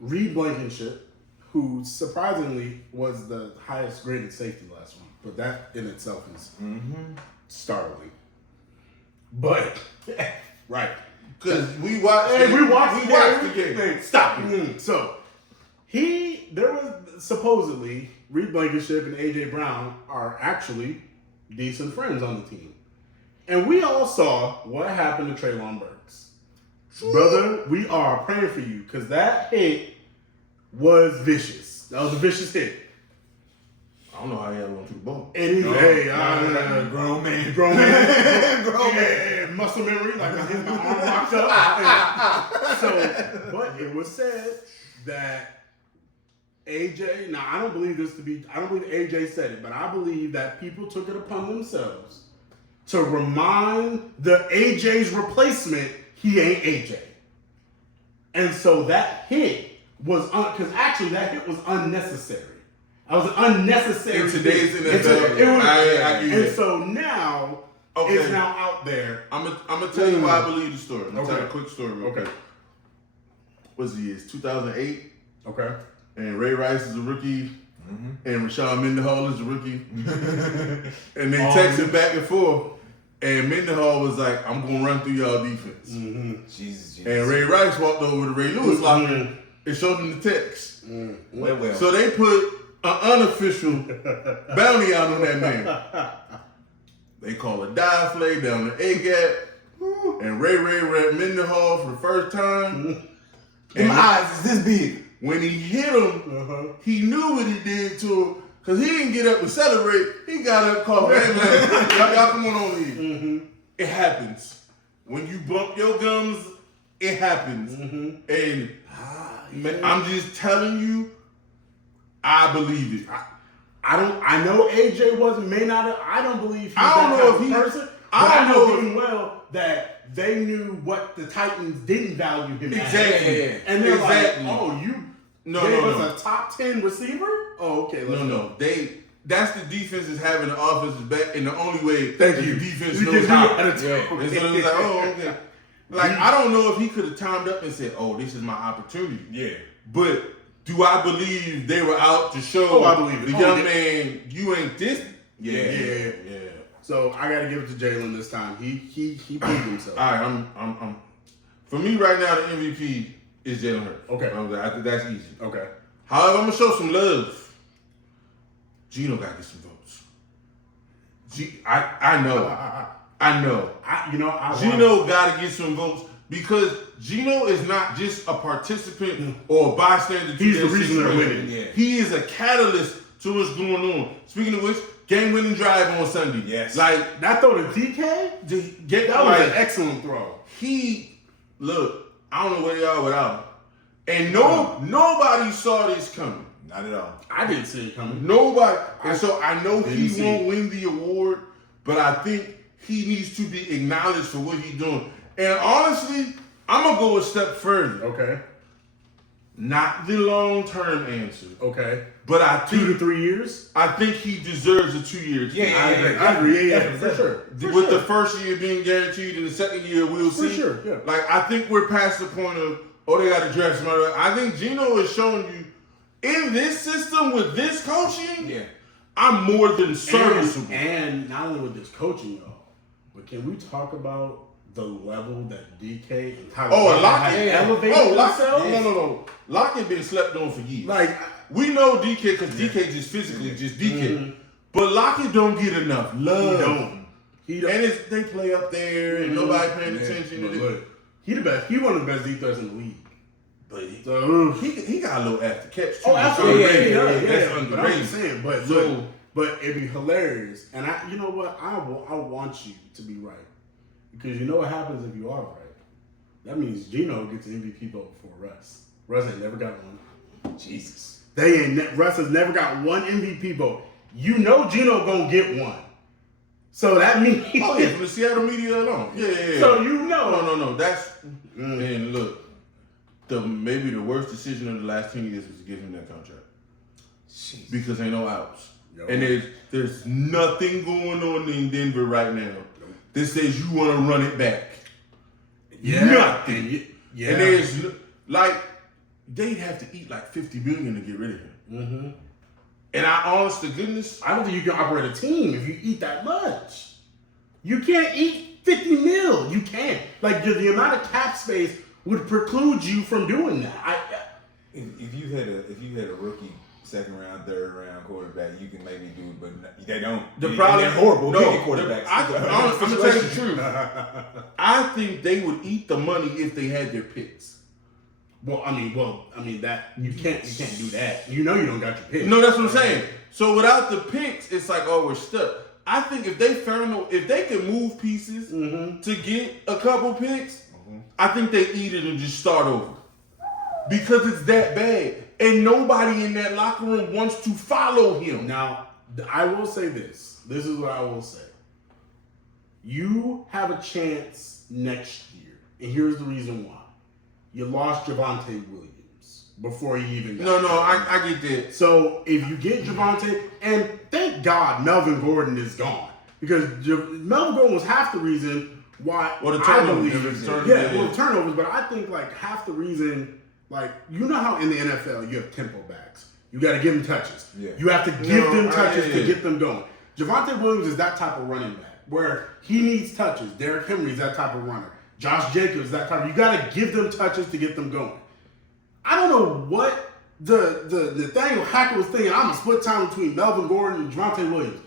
Reed Blankenship, who surprisingly was the highest graded safety last week, but that in itself is startling. But right, Because we watched the game. Stop it. So there was supposedly Reed Blankenship and AJ Brown are actually decent friends on the team, and we all saw what happened to Treylon Burks. Brother, we are praying for you because that hit was vicious. That was a vicious hit. I don't know how y'all want to the ball. And he's grown man. grown man, muscle memory, like my arm locked up. So, but it was said that AJ. Now, I don't believe AJ said it, but I believe that people took it upon themselves to remind the AJ's replacement he ain't AJ, and so that hit was because actually that hit was unnecessary. That was an unnecessary In today's hit. NFL, I give you And that. so now it's now out there. I'm gonna tell you why I believe the story. I'm gonna tell you a Okay. quick story. Real Okay. quick. What's the year? It's 2008, Okay. and Ray Rice is a rookie, and Rashawn Mendenhall is a rookie, and they texted back and forth, and Mendenhall was like, "I'm gonna run through y'all defense," Jesus. and Ray Rice walked over to Ray Lewis locker and showed him the text. Well. So they put an unofficial bounty out on that man. They call a dive play down the A gap, and Ray ran Mendenhall for the first time. And my eyes is this big. When he hit him, he knew what he did to him, because he didn't get up and celebrate. He got up, called, "Hey man, y'all come on over here." It happens. When you bump your gums, it happens. And man, I'm just telling you, I believe it. I know AJ may not have, I don't believe he's I don't that know type if of he- person. I But don't I know know if- damn well that they knew what the Titans didn't value him as. Exactly. And they're Exactly. like, oh, you No, gave no, us no. a top 10 receiver? Oh, okay. Let's go. No. That's the defense is having the offensive back in the only way Thank that you. the defense You knows can how. do it at a time. And so it was like, oh, okay. Like, I don't know if he could have timed up and said, oh, this is my opportunity. Yeah. But do I believe they were out to show Oh, I believe it. the Oh, young yeah. man, you ain't this? Yeah. So I got to give it to Jalen this time. He proved himself. All right, I'm for me right now, the MVP is Jalen Hurts. Okay. I think that's easy. Okay. However, I'm gonna show some love. Gino got to get some votes. I know. Gino got to get some votes because Gino is not just a participant or a bystander. To He's that the reason they're situation. winning. Yeah. He is a catalyst to what's going on. Speaking of which, game-winning drive on Sunday. Yes. Like That throw to DK? That was an excellent throw. Look, I don't know where they are without him. And nobody saw this coming. Not at all. I didn't see it coming. Nobody. And so I know Didn't he see won't it. win the award, but I think he needs to be acknowledged for what he's doing. And honestly, I'm going to go a step further. Okay. Not the long-term answer, Okay. but I 2 to think 3 years? he deserves a 2 years. Yeah. I agree. Yeah, for sure. With the first year being guaranteed and the second year we'll For see. sure, yeah. Like, I think we're past the point of, they got to draft somebody. I think Gino is showing you, in this system with this coaching, Yeah. I'm more than serviceable. And not only with this coaching, though, but can we talk about the level that DK and Tyler And have elevated themselves? No. Lockett been slept on for years. Like, we know DK because DK just physically just DK. But Lockett don't get enough love. he don't. They play up there and nobody paying attention. But look, he the best. He one of the best deep threats in the league. But So he got a little after catch too. oh, absolutely, Yeah, yeah. That's But I'm underrated. just saying, but So- look, but it'd be hilarious. And you know what? I want you to be right because you know what happens if you are right. That means Gino gets an MVP vote before Russ. Russ ain't never got one. Jesus. Russ has never got one MVP vote. You know Gino gonna get one. So that means Oh yeah, from the Seattle media alone. Yeah. So you know. No. That's and look, maybe the worst decision of the last 10 years was to give him that contract Jeez. because ain't no outs, Yo. and there's nothing going on in Denver right now that says you want to run it back. Yeah. Nothing. Yeah. And there's like they'd have to eat like $50 billion to get rid of him. Mm-hmm. And I, honest to goodness, I don't think you can operate a team if you eat that much. You can't eat 50 mil. You can't. Like the amount of cap space would preclude you from doing that. If you had a rookie second round, third round quarterback, you can maybe do it, but they don't. The problem- they're horrible. no, Picking quarterbacks. I'm gonna tell you the truth. I think they would eat the money if they had their picks. Well, I mean that you can't do that. You know you don't got your pick. No, that's what I'm saying. So without the picks, it's like, oh, we're stuck. I think if they can move pieces to get a couple picks, I think they eat it and just start over. Because it's that bad. And nobody in that locker room wants to follow him. Now, I will say this. This is what I will say. You have a chance next year. And here's the reason why. You lost Javonte Williams before he even got No, I get that. So if you get Javonte, and thank God Melvin Gordon is gone. Because Melvin Gordon was half the reason why Well, the I turnovers, believe. the turnovers, Yeah, turnovers, but I think like half the reason, like, you know how in the NFL you have tempo backs. You got to give them touches. Yeah. You have to give them touches yeah. to get them going. Javonte Williams is that type of running back where he needs touches. Derrick Henry is that type of runner. Josh Jacobs, that type. You got to give them touches to get them going. I don't know what the Nathaniel Hackett was thinking. I'm gonna split time between Melvin Gordon and Javonte Williams.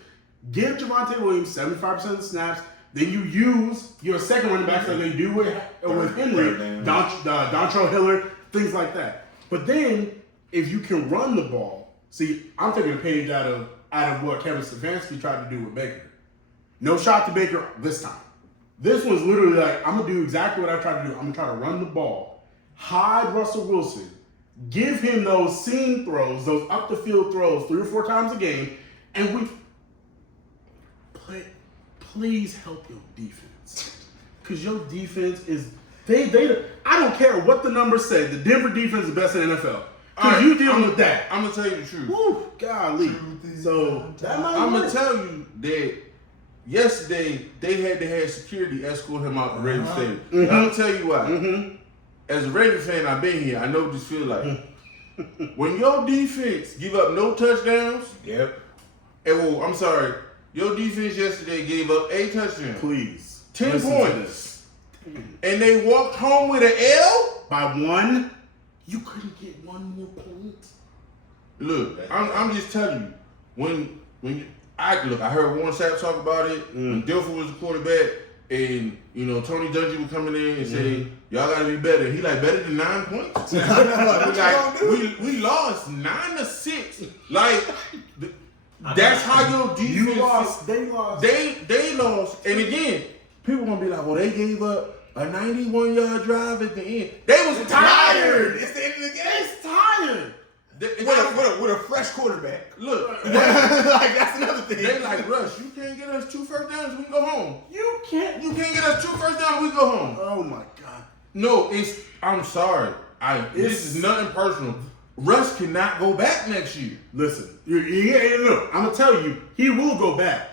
Give Javonte Williams 75% of the snaps. Then you use your second running backs like they do with Henry, Dontrell Hillard, things like that. But then if you can run the ball, see, I'm taking a page out of what Kevin Stefanski tried to do with Baker. No shot to Baker this time. This one's literally like, I'm going to do exactly what I tried to do. I'm going to try to run the ball, hide Russell Wilson, give him those seam throws, those up the field throws 3 or 4 times a game, and please help your defense. Because your defense is, I don't care what the numbers say, the Denver defense is the best in the NFL. Because you dealing with that. I'm going to tell you the truth. Woo, golly. So, that might I'm work. going to tell you that yesterday, they had to have security escort him out the Ravens Stadium. I'm going to tell you why. As a Ravens fan, I've been here. I know what this feel like. When your defense give up no touchdowns, Yep. and well, I'm sorry, your defense yesterday gave up a touchdown. Please. 10 listen to points. this. And they walked home with an L? By 1, you couldn't get 1 more point. Look, I'm just telling you, when I heard Warren Sapp talk about it when Dilfer was the quarterback, and Tony Dungy was coming in and saying, "Y'all gotta be better." He like, better than 9 points. Like we lost 9-6. Like that's how your defense. You lost. They lost. They lost, and again, people gonna be like, "Well, they gave up a 91-yard drive at the end. They was tired. It's the end of the game. It's tired. With a fresh quarterback. Look, Like, that's another thing. they like, Russ, you can't get us 2 first downs, we can go home. You can't. You can't get us 2 first downs, we go home. Oh my God. No, I'm sorry. This is nothing personal. Russ cannot go back next year. Listen, look, I'm gonna tell you, he will go back.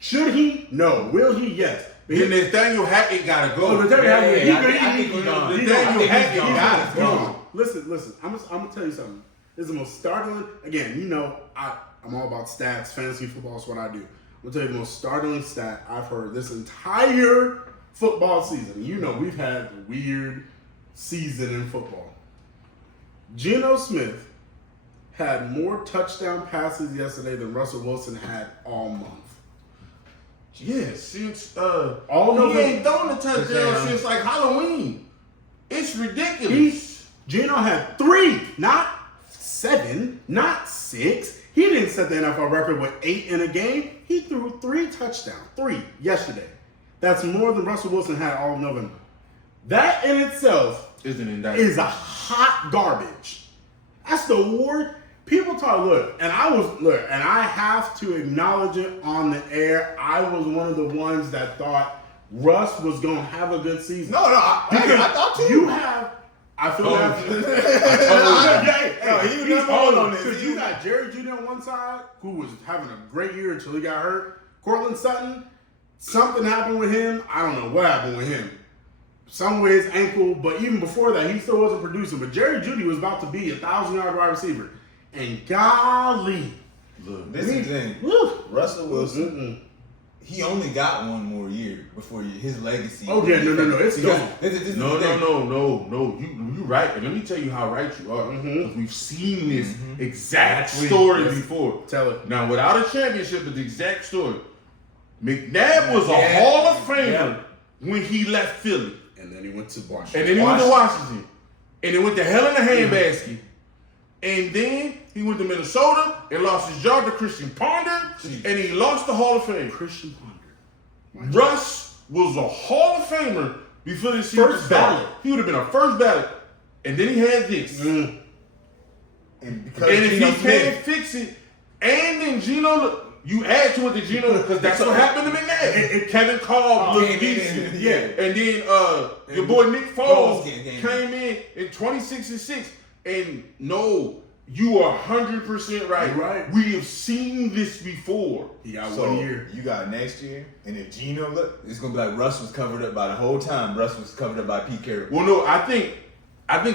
Should he? No. Will he? Yes. Then Nathaniel Hackett gotta go. Oh, Nathaniel Hackett, I think he's gone. Nathaniel Hackett gotta go. Listen. I'm gonna tell you something. This is the most startling. Again, I'm all about stats. Fantasy football is what I do. I'm gonna tell you the most startling stat I've heard this entire football season. We've had a weird season in football. Geno Smith had more touchdown passes yesterday than Russell Wilson had all month. Yes, since All he November. ain't thrown a touchdown Touchdown. since like Halloween. It's ridiculous. Gino had 3, not 7, not 6. He didn't set the NFL record with 8 in a game. He threw 3 touchdowns. 3 yesterday. That's more than Russell Wilson had all of November. That in itself Isn't indictment. is a hot garbage. That's the word. People talk, and I have to acknowledge it on the air. I was one of the ones that thought Russ was going to have a good season. No, I thought too. You have, I feel that. He was number one on this. Because you got Jerry Jeudy on one side, who was having a great year until he got hurt. Cortland Sutton, something happened with him. I don't know what happened with him. Some with his ankle, but even before that, he still wasn't producing. But Jerry Jeudy was about to be a 1,000-yard wide receiver. And golly. Look, This is the thing. Woo. Russell Wilson, he only got one more year before his legacy. Oh, yeah, no, it's Because gone. this is no, the thing. no. You right. And let me tell you how right you are. Because we've seen this exact Exactly. story Yes. before. Tell it. Now, without a championship, it's the exact story. McNabb was a Yeah. Hall of Famer Yeah. when he left Philly. And then he went to Washington. And then he went to Washington. And then went to hell in a handbasket. And then he went to Minnesota and lost his job to Christian Ponder. And he lost the Hall of Fame. Christian Ponder. Russ was a Hall of Famer before this season First started. ballot. He would have been a first ballot. And then he had this. And because And if Geno he Smith, can't fix it, and then Geno, you add to it the Geno, because that's what happened to McNabb. Kevin Kolb looked and- decent. yeah. And then your boy Nick Foles Foles came came in 26-6. And no, you are 100% right. You're right. We have seen this before. He got so 1 year. you got next year, and if Geno look, it's gonna be like Russ was covered up by the whole time. Russ was covered up by Pete Carroll. Well, no, I think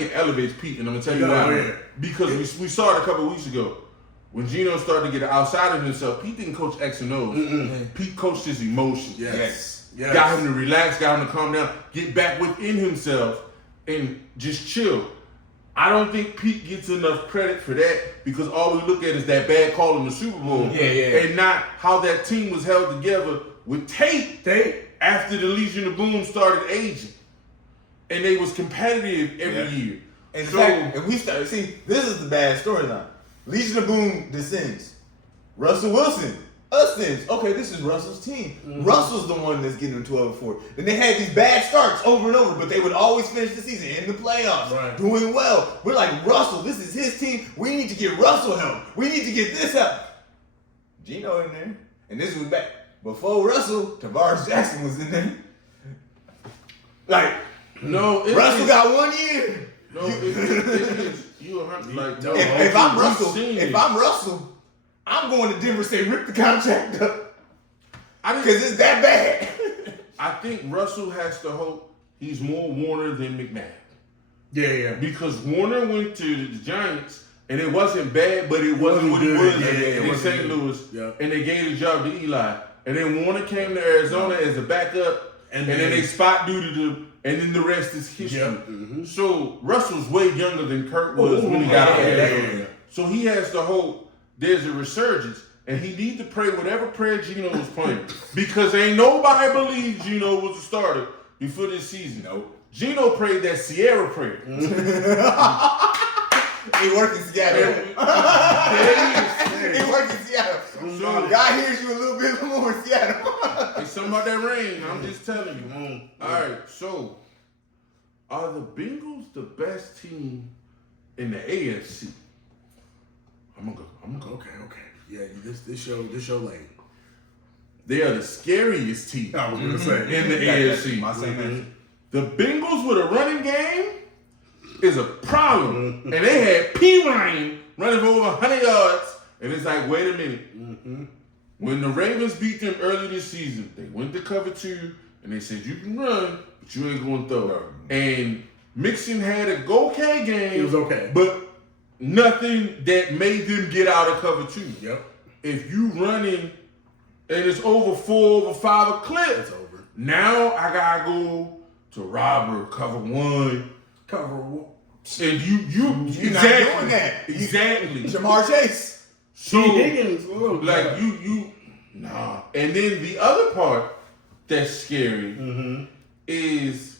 it elevates Pete, and I'm gonna tell you Yeah, why. yeah. Because we saw it a couple weeks ago when Geno started to get outside of himself. Pete didn't coach X and O's. Pete coached his emotions. Yes. Yes. Got him to relax, got him to calm down, get back within himself, and just chill. I don't think Pete gets enough credit for that because all we look at is that bad call in the Super Bowl, Yeah. and not how that team was held together with Tate after the Legion of Boom started aging, and they was competitive every year. And So- and we started see this is the bad storyline. Legion of Boom descends. Russell Wilson ascends. Okay, this is Russell's team. Russell's the one that's getting them 12-4. Then they had these bad starts over and over, but they would always finish the season in the playoffs, Right. doing well. We're like, Russell, this is his team. We need to get Russell help. We need to get this help. Geno in there, and this was back before Russell. Tavares Jackson was in there. Like No, it Russell is- got 1 year. No, it is. You 100 like no, If I'm we've Russell, seen if it. I'm Russell, I'm going to Denver. Say rip the contract up I because think, it's that bad. I think Russell has to hope he's more Warner than McNabb Yeah. because Warner went to the Giants and it wasn't bad, but it wasn't what it good. was Yeah, it in wasn't St. good. Louis, Yeah. and they gave the job to Eli, and then Warner came to Arizona as a backup, And and then then- they spot duted him, and then the rest is history. Yeah. So Russell's way younger than Kurt was when he got out there. So he has to hope there's a resurgence, and he needs to pray whatever prayer Geno was playing because ain't nobody believed Geno was a starter before this season. Nope. Geno prayed that Sierra prayer. He worked in Seattle. There He worked in Seattle. So- God hears you a little bit more in Seattle. It's something about that rain. I'm just telling you. All right, so are the Bengals the best team in the AFC? I'm gonna go. Okay. Yeah, this your lane. They are the scariest team I was gonna say. in the AFC. My same answer. The Bengals with a running game is a problem. And they had P. Ryan running for over 100 yards. And it's like, wait a minute. When the Ravens beat them early this season, they went to cover 2 and they said, you can run, but you ain't going to throw. And Mixon had a okay game. It was okay. But nothing that made them get out of cover 2. Yep. If you running and it's over 4, over 5 a clip, It's over. now I gotta go to Robert, cover 1. Cover. And you You're not exactly, doing that. Exactly. Jamar Chase. So Higgins. like you Nah. And then the other part that's scary is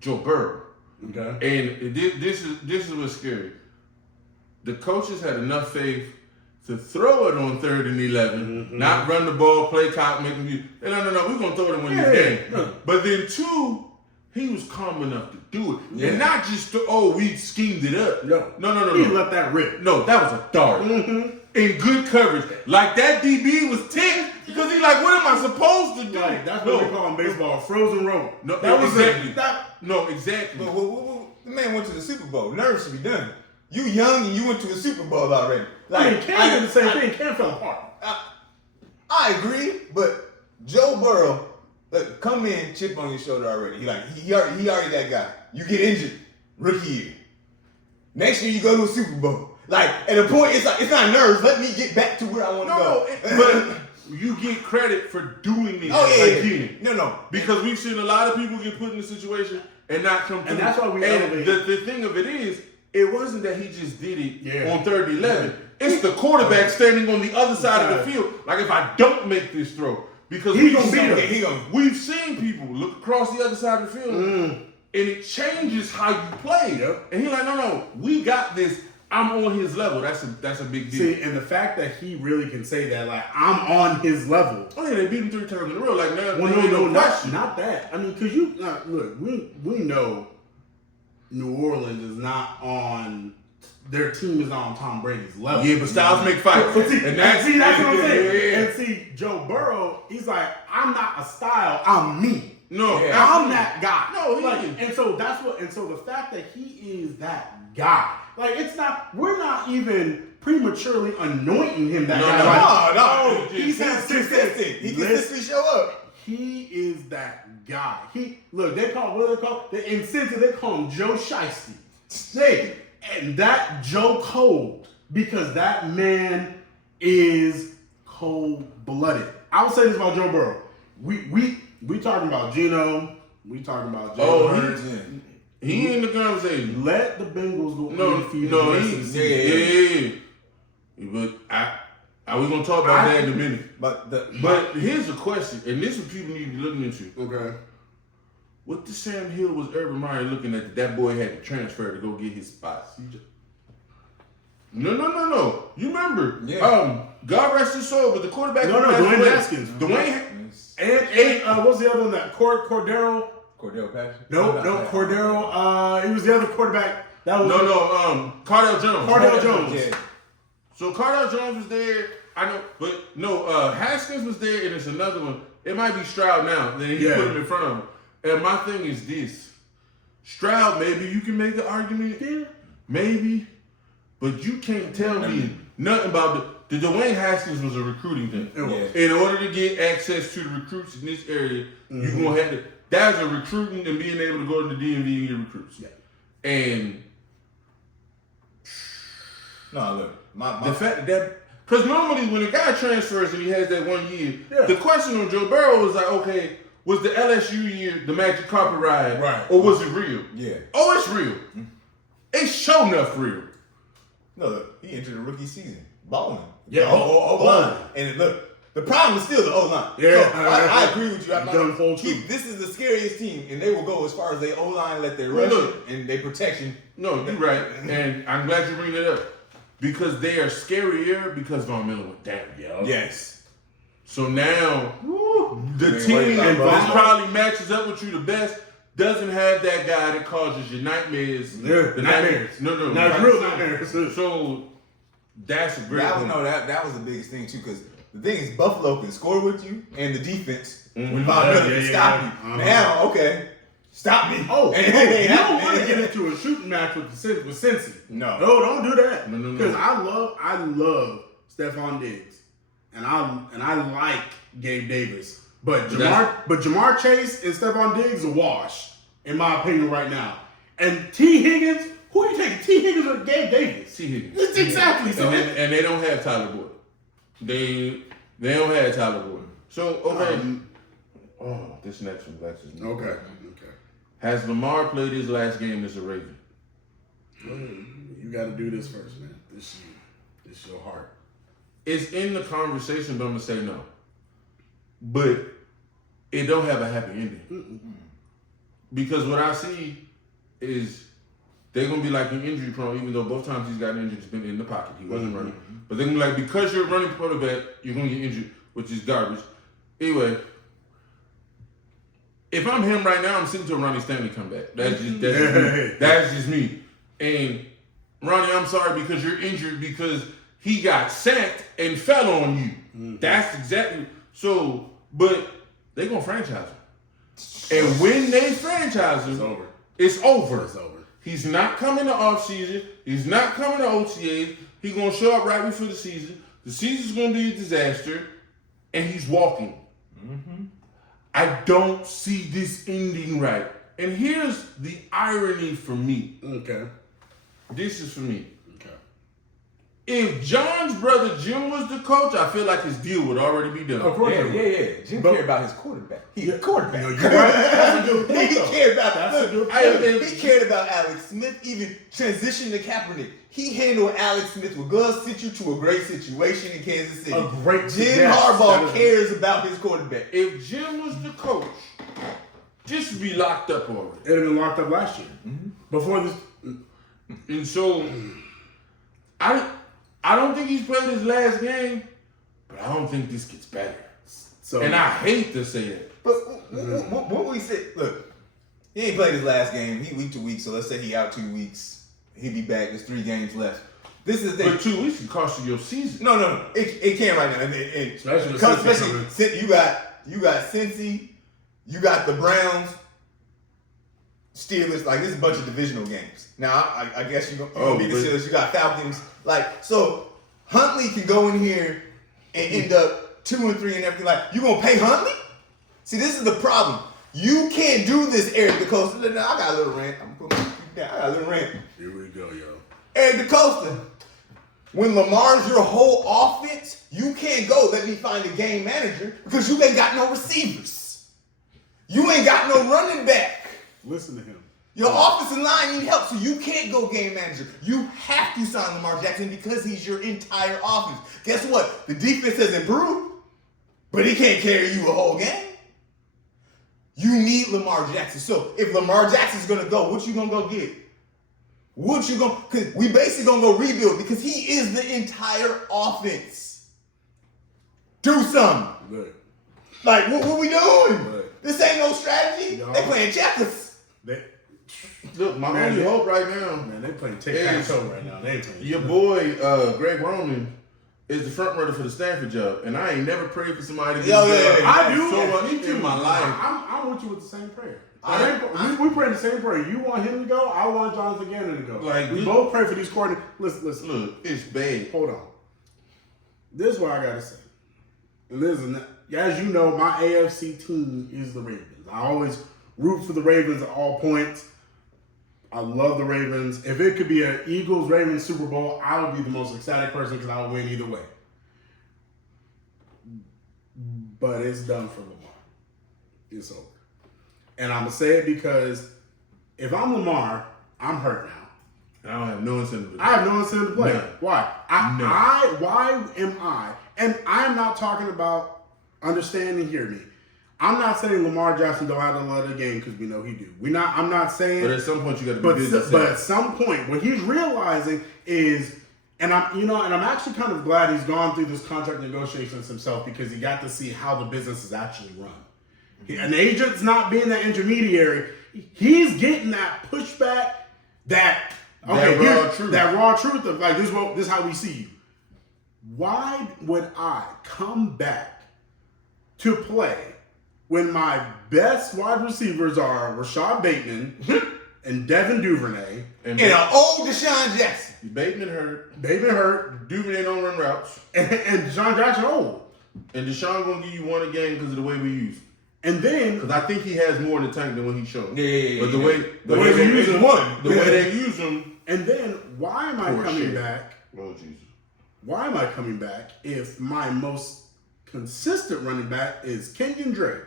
Joe Burrow. Okay. And this is what's scary. The coaches had enough faith to throw it on 3rd and 11, not run the ball, play cop, make them use. No, we're gonna throw it and win this game. Yeah. But then 2, he was calm enough to do it, and not just we schemed it up. No. He let that rip. No, that was a dart in good coverage. Like that DB was ticked because he like, what am I supposed to do? Like, that's what we call in baseball, frozen rope. No, that was exactly. exactly. Exactly. The man went to the Super Bowl. Nerves should be done. You young and you went to a Super Bowl already. I mean, Cam did the same thing. Cam fell apart. I agree, but Joe Burrow, look, come in, chip on your shoulder already. He already that guy. You get injured, rookie year. Next year you go to a Super Bowl. Like at a point, it's not nerves. Let me get back to where I want to go. But you get credit for doing it again. No. Because we've seen a lot of people get put in a situation and not come through. And that's why we elevate. The thing of it is, it wasn't that he just did it on 3rd and 11. It's the quarterback standing on the other side of the field. Like, if I don't make this throw, because He's gonna beat him. We've seen people look across the other side of the field, and it changes how you play. Yep. And he's like, no, we got this. I'm on his level. That's a big deal. See, and the fact that he really can say that, like, I'm on his level. Oh yeah, they beat him 3 times in a row. Like, now, Well, not that. I mean, because look, we know New Orleans is not on. Their team is not on Tom Brady's level. Yeah, but styles make fights. But see, that's what I'm saying. Yeah. And see, Joe Burrow, he's like, I'm not a style, I'm me. No, I'm that guy. No, and so the fact that he is that guy, like, we're not even prematurely anointing him that guy. No. He's consistent. He consistently show up. He is that guy. What do they call the incentive? They call him Joe Shiesty. And that Joe Cold, because that man is cold-blooded. I will say this about Joe Burrow. We talking about Geno. We talking about Jalen Hurts. He in the conversation. Let the Bengals go undefeated. But I was gonna talk about that in a minute. But here's the question, and this is what people need to be looking into. Okay. What the Sam Hill was Urban Meyer looking at that boy had to transfer to go get his spots? No. You remember? Yeah. God rest his soul, but the quarterback. Dwayne Haskins. And what's the other one? That Cordero Patterson? No, Cordero. He was the other quarterback. That was Cardell Jones. Cardell Jones. Yeah. So Cardell Jones was there. I know, but no, Haskins was there, and it's another one. It might be Stroud now. Then he put him in front of him. And my thing is this: Stroud, maybe you can make an argument, maybe, but you can't tell me nothing about the Dwayne Haskins was a recruiting thing. Yeah. In order to get access to the recruits in this area, you're gonna have to. That's a recruiting and being able to go to the DMV and get recruits. Yeah. And look, the fact that because normally when a guy transfers and he has that 1 year, the question on Joe Burrow was like, okay. Was the LSU year the magic carpet ride, or was it real? Yeah. Oh, it's real. It's sure enough real. No, look, he entered the rookie season balling. Yeah, O-line. And look, the problem is still the O-line. Yeah, so I agree with you. This is the scariest team, and they will go as far as their O-line, let their rush and their protection. No, you're right, and I'm glad you bring that up because they are scarier because Von Miller went down. Yes. So now, the team that probably matches up with you the best doesn't have that guy that causes you nightmares. Yeah, the nightmares. No. Not real nightmares. So, that's a great one. That was the biggest thing, too, because the thing is, Buffalo can score with you, and the defense when Von Miller can stop you. Now, stop me. Oh, you don't want to get into a shooting match with Cincy. No, don't do that. No. Because I love Stephon Diggs. And I like Gabe Davis. But Jamar Chase and Stephon Diggs are wash, in my opinion, right now. And T. Higgins, who are you taking? T. Higgins or Gabe Davis? T. Higgins. That's exactly. So and they don't have Tyler Boyd. They don't have Tyler Boyd. So this next one vexes me. Okay. Has Lamar played his last game as a Raven? You got to do this first, man. This is your heart. It's in the conversation, but I'm gonna say no. But it don't have a happy ending. Because what I see is they're gonna be like an injury prone, even though both times he's gotten injured, he's been in the pocket. He wasn't running. But they're gonna be like, because you're a running quarterback, you're gonna get injured, which is garbage. Anyway, if I'm him right now, I'm sitting to a Ronnie Stanley comeback. That's just me. That's just me. And Ronnie, I'm sorry because you're injured because he got sacked and fell on you. That's exactly so. But they gonna franchise him, and when they franchise him, It's over. It's over. It's over. He's not coming to off season. He's not coming to OTAs. He's gonna show up right before the season. The season's gonna be a disaster, and he's walking. I don't see this ending right. And here's the irony for me. Okay. This is for me. Okay. If John's brother Jim was the coach, I feel like his deal would already be done. Of course. Yeah. Jim cared about his quarterback. He's a quarterback. No, you're right. That's a good point, He though. cared about That's a good point. He cared about Alex Smith. Even transitioned to Kaepernick. He handled Alex Smith with gloves, sent you to a great situation in Kansas City. A great- Jim yes, Harbaugh that is- cares about his quarterback. If Jim was the coach, just to be locked up already. It had been locked up last year. Before this. And so, I don't think he's played his last game, but I don't think this gets better. So, And I hate to say that. But what we said, look, he ain't played his last game. He week to week, so let's say he out 2 weeks. He'll be back. There's 3 games left. This is the thing. But 2 weeks can cost you your season. No. It can't right now. Especially with Cincy Especially you got Cincy, you got the Browns, Steelers. Like this is a bunch of divisional games. Now I guess you're gonna beat the Steelers. You got Falcons. Like so, Huntley can go in here and end up 2-3 and everything. Like you gonna pay Huntley? See, this is the problem. You can't do this, Eric DeCosta. Now I got a little rant. I'm gonna put my feet down. I got a little rant. here we go, yo. Eric DeCosta, when Lamar's your whole offense, you can't go, let me find a game manager because you ain't got no receivers. You ain't got no running back. Listen to him. Your offensive line need help, so you can't go game manager. You have to sign Lamar Jackson because he's your entire offense. Guess what? The defense has improved, but he can't carry you a whole game. You need Lamar Jackson. So if Lamar Jackson's gonna go, what you gonna go get? Because we basically gonna go rebuild because he is the entire offense. Do something. Look. Like, what we doing? Look. This ain't no strategy. Y'all- They playing checkers. They, Look, my Man, only they- hope right now, man, they playing tic-tac-toe right now. They ain't playing. your boy Greg Roman is the front runner for the Stanford job, and I ain't never prayed for somebody to get Yo, the job yeah. I do. so much Me too. in my life. I'm with you with the same prayer. We pray the same prayer. You want him to go. I want Jonathan Gannon to go. Like, we this- both pray for these coordinators. Listen. Look, it's bad. Hold on. This is what I gotta say. And listen, as you know, my AFC team is the Ravens. I always root for the Ravens at all points. I love the Ravens. If it could be an Eagles-Ravens Super Bowl, I would be the most ecstatic person because I would win either way. But it's done for Lamar. It's over. And I'm going to say it because if I'm Lamar, I'm hurt now. And I don't have no incentive to do I have no incentive to play. None. Why? Why am I? And I'm not talking about understanding. Hear me. I'm not saying Lamar Jackson don't have to love the game because we know he do. I'm not saying. But at some point, you got to be But, busy. but at some point, what he's realizing is, and I'm actually kind of glad he's gone through this contract negotiations himself because he got to see how the business is actually run. An agent's not being the intermediary. He's getting that pushback, that raw truth of like this is how we see you. Why would I come back to play when my best wide receivers are Rashad Bateman and Devin Duvernay And And an old Deshaun Jackson. Bateman hurt. Duvernay don't run routes. and Deshaun Jackson old? And Deshaun going to give you one a game because of the way we use him. And then Because I think he has more in the tank than what he showed. Yeah. But the way they use him, the way they use him. And then why am I Poor coming shit. back? Oh, Jesus. Why am I coming back if my most consistent running back is Kenyon Drake?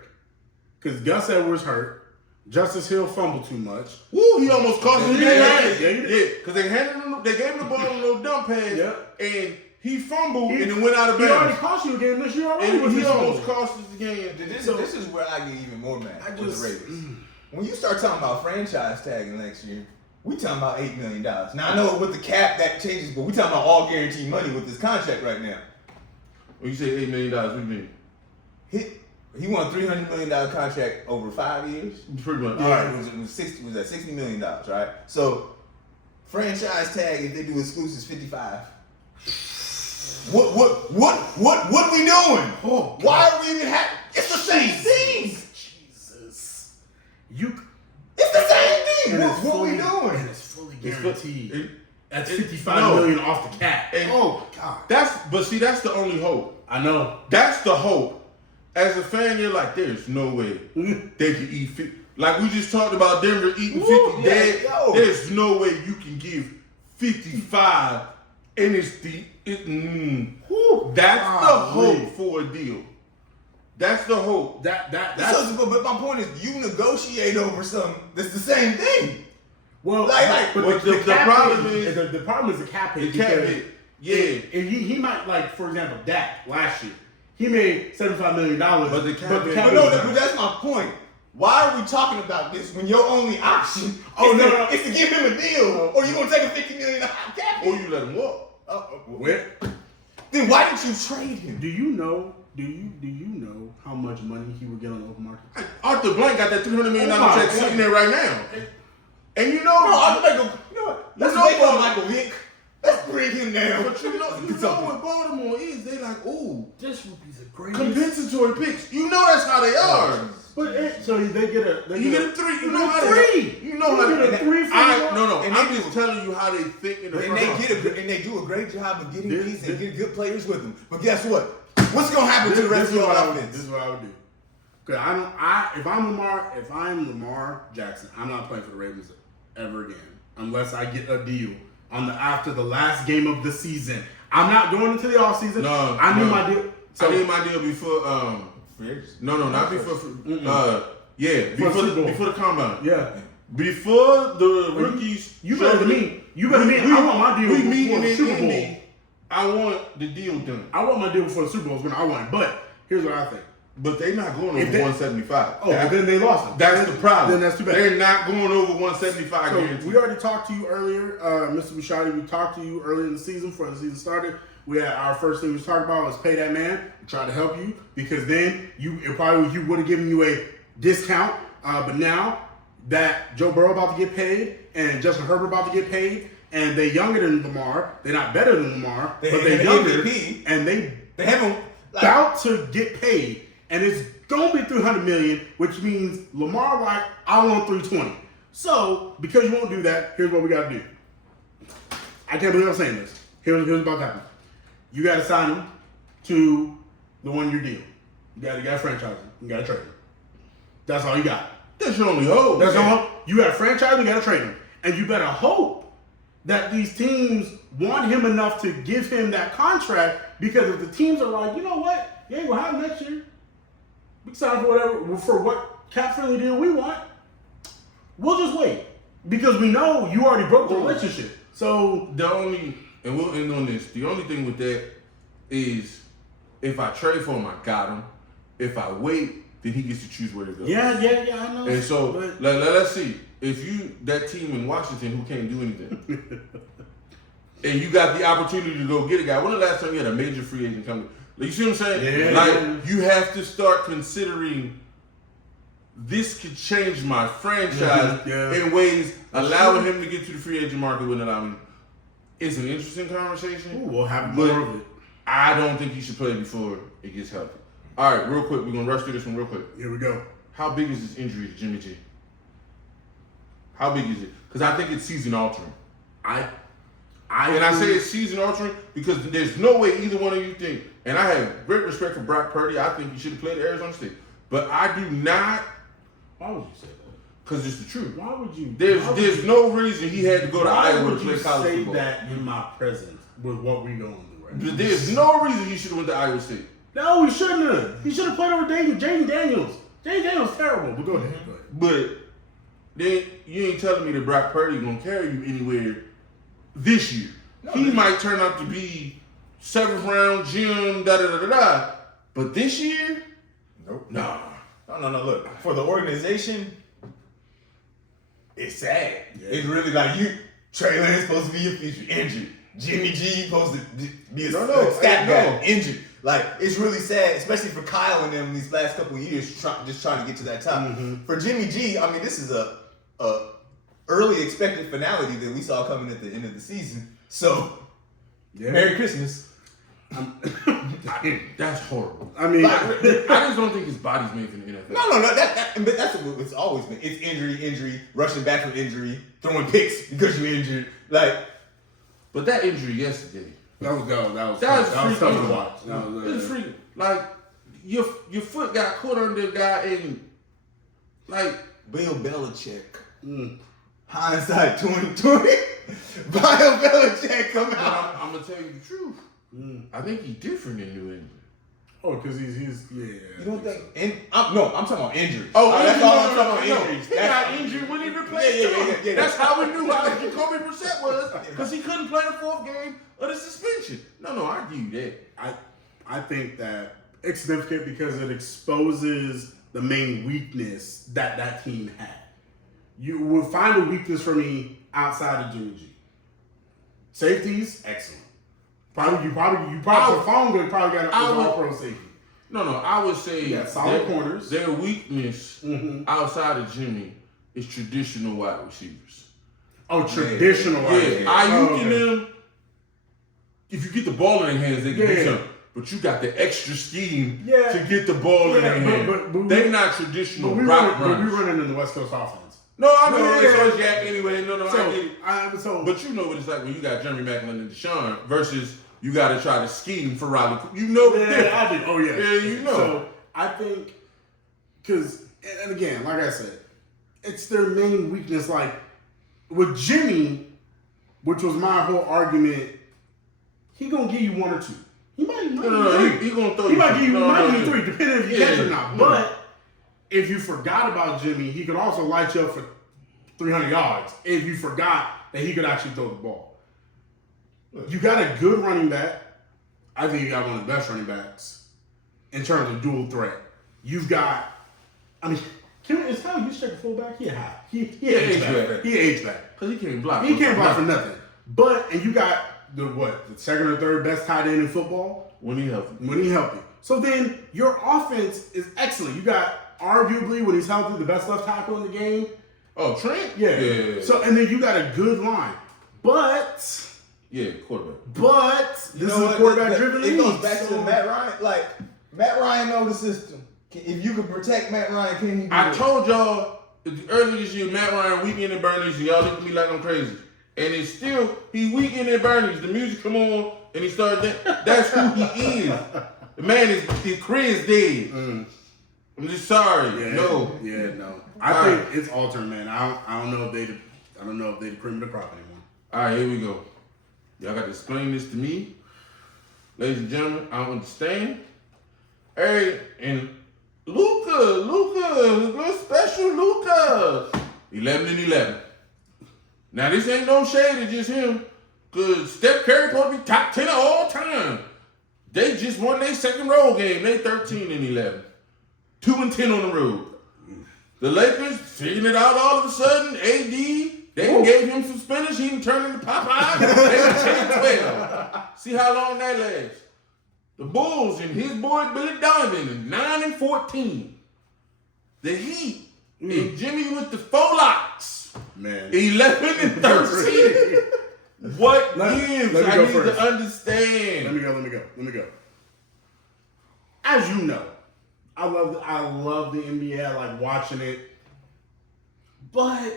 Because Gus Edwards hurt. Justice Hill fumbled too much. Woo, he almost cost him the Yeah, game. he did. Because they gave him the ball on no dump pass. Yep. And he fumbled and then went out of He already bounds. cost you a game this year already. And with he his almost fumble. cost us the game. This is where I get even more mad with the Ravens. When you start talking about franchise tagging next year, we talking about $8 million. Now I know with the cap that changes, but we talking about all guaranteed money with this contract right now. When you say $8 million, what do you mean? He won a $300 million contract over 5 years. Pretty much. All right, it was at $60 million, right? So franchise tag, if they do exclusives, 55. What we doing? Oh, Why are we even having? It's the same thing. Jesus. It's the same thing. And What we And doing? it's fully It's guaranteed. That's it- $55 no. million off the cap. And- Oh my God. That's the only hope. I know. That's the hope. As a fan, you're like, there's no way they can eat 50. Like we just talked about Denver eating 50 Woo, yeah, dead. yo. There's no way you can give 55 and it's Whew. that's the Golly. hope for a deal. That's the hope. That's But my point is, you negotiate over something that's the same thing. well. Like, but what the the cap problem hit- is- the problem is the cap hit. It can't because be. Yeah. And he might, like, for example, Dak last year, he made $75 million. But the cap hit- But no, but that's my point. Why are we talking about this when your only option is to give him a deal, or you gonna take a $50 million cap Or hit? you let him walk. Then why didn't you trade him? Do you know how much money he would get on the open market? Arthur Blank got that $300 million Oh my check God. sitting there right now. And you know, Bro, I'm like, you know what? Let's You know make what? Michael Vick. Let's bring him down. but you know what Baltimore is. They like, ooh, This would be the greatest. compensatory picks. You know that's how they are. But so they get a. You get a three. You You know get how a they. three. You know how You get they. a 3 for No. And I'm they just telling you how they think in the And front. they do a great job of getting This- pieces and this- getting good players with them. But guess what? What's gonna happen to the rest of your offense? This is what I would do. Cause if I'm Lamar Jackson, I'm not playing for the Ravens ever again unless I get a deal after the last game of the season. I'm not going into the offseason. No, I knew no. my deal. I did my deal before. No, not before. Before the combine. Yeah. Before the rookies. You better than me. You better than me. I want my deal We before meeting the in Super Bowl. Indy. I want the deal done. I want my deal before the Super Bowl is when I want it. But here's what I think. But they're not going If over they- 175. Oh, then they lost it. That's the problem. Then that's too bad. They're not going over 175 So guaranteed. we already talked to you earlier, Mr. Bouchard. We talked to you earlier in the season before the season started. We had our first thing we talked about was pay that man. We tried to help you because then you would have given you a discount. But now that Joe Burrow about to get paid and Justin Herbert about to get paid, and they're younger than Lamar, they're not better than Lamar, but they're the younger, MVP. and they haven't about to get paid, and it's gonna be $300 million, which means Lamar like I want 320. So because you won't do that, here's what we gotta do. I can't believe I'm saying this. Here's what's about to happen. You gotta sign him to the 1-year deal. You gotta franchise him. You gotta trade him. That's all you got. That's your only hope. That's all. You gotta franchise him. You gotta trade him, and you better hope that these teams want him enough to give him that contract. Because if the teams are like, you know what, yeah, we'll have him next year. We can sign for what cap friendly deal we want. We'll just wait because we know you already broke the relationship. So And we'll end on this. The only thing with that is if I trade for him, I got him. If I wait, then he gets to choose where to go. yeah, I know. And so But- let's see. If you that team in Washington who can't do anything, and you got the opportunity to go get a guy. When the last time you had a major free agent come? Like, you see what I'm saying? Yeah. You have to start considering this could change my franchise in ways allowing him to get to the free agent market wouldn't allow me. It's an interesting conversation. Ooh, we'll have but more of it. I don't think he should play before it gets healthy. All right, real quick, we're gonna rush through this one real quick. Here we go. How big is this injury to Jimmy G? How big is it? Because I think it's season altering. I say it's season altering because there's no way either one of you think. And I have great respect for Brock Purdy. I think he should have played at Arizona State, but I do not. Why would you say that? Because it's the truth. Why would you? There's no reason he had to go to Iowa to play college say football. that in my presence with what we going through right now? There's no reason he should have went to Iowa State. No, he shouldn't have. He should have played over Jaden Daniels. Jaden Daniels terrible. But go ahead. But then you ain't telling me that Brock Purdy gonna carry you anywhere this year. He might turn out to be 7th round, Jim, da da da da da. But this year, Nope. nah. No. Look, for the organization, it's sad. Yeah. It's really like Trey Lance supposed to be your future, injured. Jimmy G supposed to be a stat guy, injured. Like, it's really sad, especially for Kyle and them these last couple of years, just trying to get to that top. Mm-hmm. For Jimmy G, I mean, this is a early expected finality that we saw coming at the end of the season. So, Yeah. Merry Christmas. That's horrible. I mean, I just don't think his body's made for the NFL. No. But that's what it's always been. It's injury, rushing back from injury, throwing picks because you're injured. Like, But that injury yesterday, that was that was tough to freaking watch. That was, it's freaking like your foot got caught under the guy and like Bill Belichick. Mm. Hindsight 2020. Bill Belichick come but out. I'm gonna tell you the truth. Mm. I think he's different in New England. Oh, because he's yeah. You don't think? I'm talking about injuries. Oh, that's all I'm talking about. no. Injuries. He got injured when he replaced Yeah. That's how we knew how Jacoby Brissett was because he couldn't play the 4th game of the suspension. No, I give you that. I think that it's significant because it exposes the main weakness that team had. You will find a weakness for me outside of Jimmy G. Safeties, excellent. You probably for Fonga probably got an all-pro safety. No, I would say You got solid corners. Their weakness Mm-hmm. outside of Jimmy is traditional wide receivers. Oh, traditional. Yeah, wide Ayuk and receiver. them, if you get the ball in their hands, they can do Yeah. something. But you got the extra scheme Yeah. to get the ball in their Yeah, hands. but They're not traditional But we route running runners. in the West Coast offense. No, I mean, Yeah. so it's Yak anyway. No, I get it. So But you know what it's like when you got Jeremy Maclin and Deshaun versus you got to try to scheme for Riley. You know the difference. I do. Oh yeah. Yeah, you know. So I think because and again, like I said, it's their main weakness. Like with Jimmy, which was my whole argument, he gonna give you 1 or 2. He might No, he gonna throw he you. might give you No, might no, give you 3, depending if you catch it or not. Yeah. But if you forgot about Jimmy, he could also light you up for 300 yards. If you forgot that he could actually throw the ball. You got a good running back. I think you got one of the best running backs in terms of dual threat. You've got, I mean, is how you check a fullback? He aged back. He aged back. Because he can't block. He can't block for nothing. And you got the 2nd or 3rd best tight end in football When he healthy. when he healthy. So then your offense is excellent. You got arguably when he's healthy the best left tackle in the game. Oh, Trent? Yeah. So and then you got a good line, but Yeah, quarterback. You this know is a what? quarterback-driven It league. goes back to so- Matt Ryan. Like, Matt Ryan knows the system. If you can protect Matt Ryan, can he do I it? told y'all earlier this year, Matt Ryan weekend at Bernie's, and y'all look at me like I'm crazy. And it's still, he weekend at Bernie's. The music come on, and he started, that's who he is. The man his career's dead. I'm just sorry. Yeah, No. no. I think it's altered, man. I don't know if they the cream of the crop anymore. All right, here we go. Y'all got to explain this to me. Ladies and gentlemen, I don't understand. Hey, and Luka, good special Luka. 11 and 11. Now, this ain't no shade, it's just him. Because Steph Curry supposed to be top 10 of all time. They just won their 2nd road game. They 13 and 11. 2 and 10 on the road. The Lakers figuring it out all of a sudden. AD, they gave him some spinach. He didn't turn into Popeye. They were 10 and 12. See how long that lasts. The Bulls and his boy Billy Donovan is 9 and 14. The Heat and Jimmy with the 4 locks. Man. 11 and 13. What gives? let me I go need first. to understand. Let me go. As you know, I love the NBA. I like watching it. But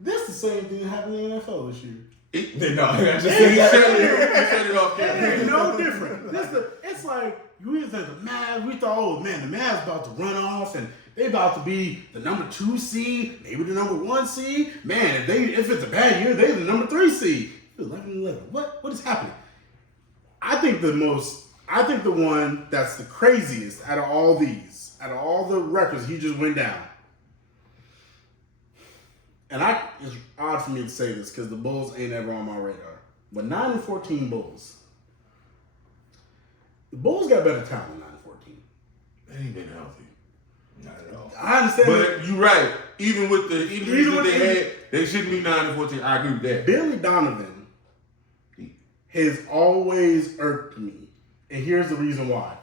this is the same thing that happened in the NFL this year. No, I just He said said it off camera. It's no different. It's like you either think the Mavs, we thought, oh man, the Mavs about to run off and they about to be the number 2 seed, maybe the number 1 seed. Man, if it's a bad year, they're the number 3 seed. 11. What is happening? I think the one that's the craziest out of all the records he just went down. And it's odd for me to say this because the Bulls ain't ever on my radar. But 9 and 14 Bulls. The Bulls got better talent than 9 and 14. They ain't been healthy. Not at all. I understand. But you're right. Even with the injuries Even that with they had, they shouldn't be 9 and 14. I agree with that. Billy Donovan has always irked me, and here's the reason why.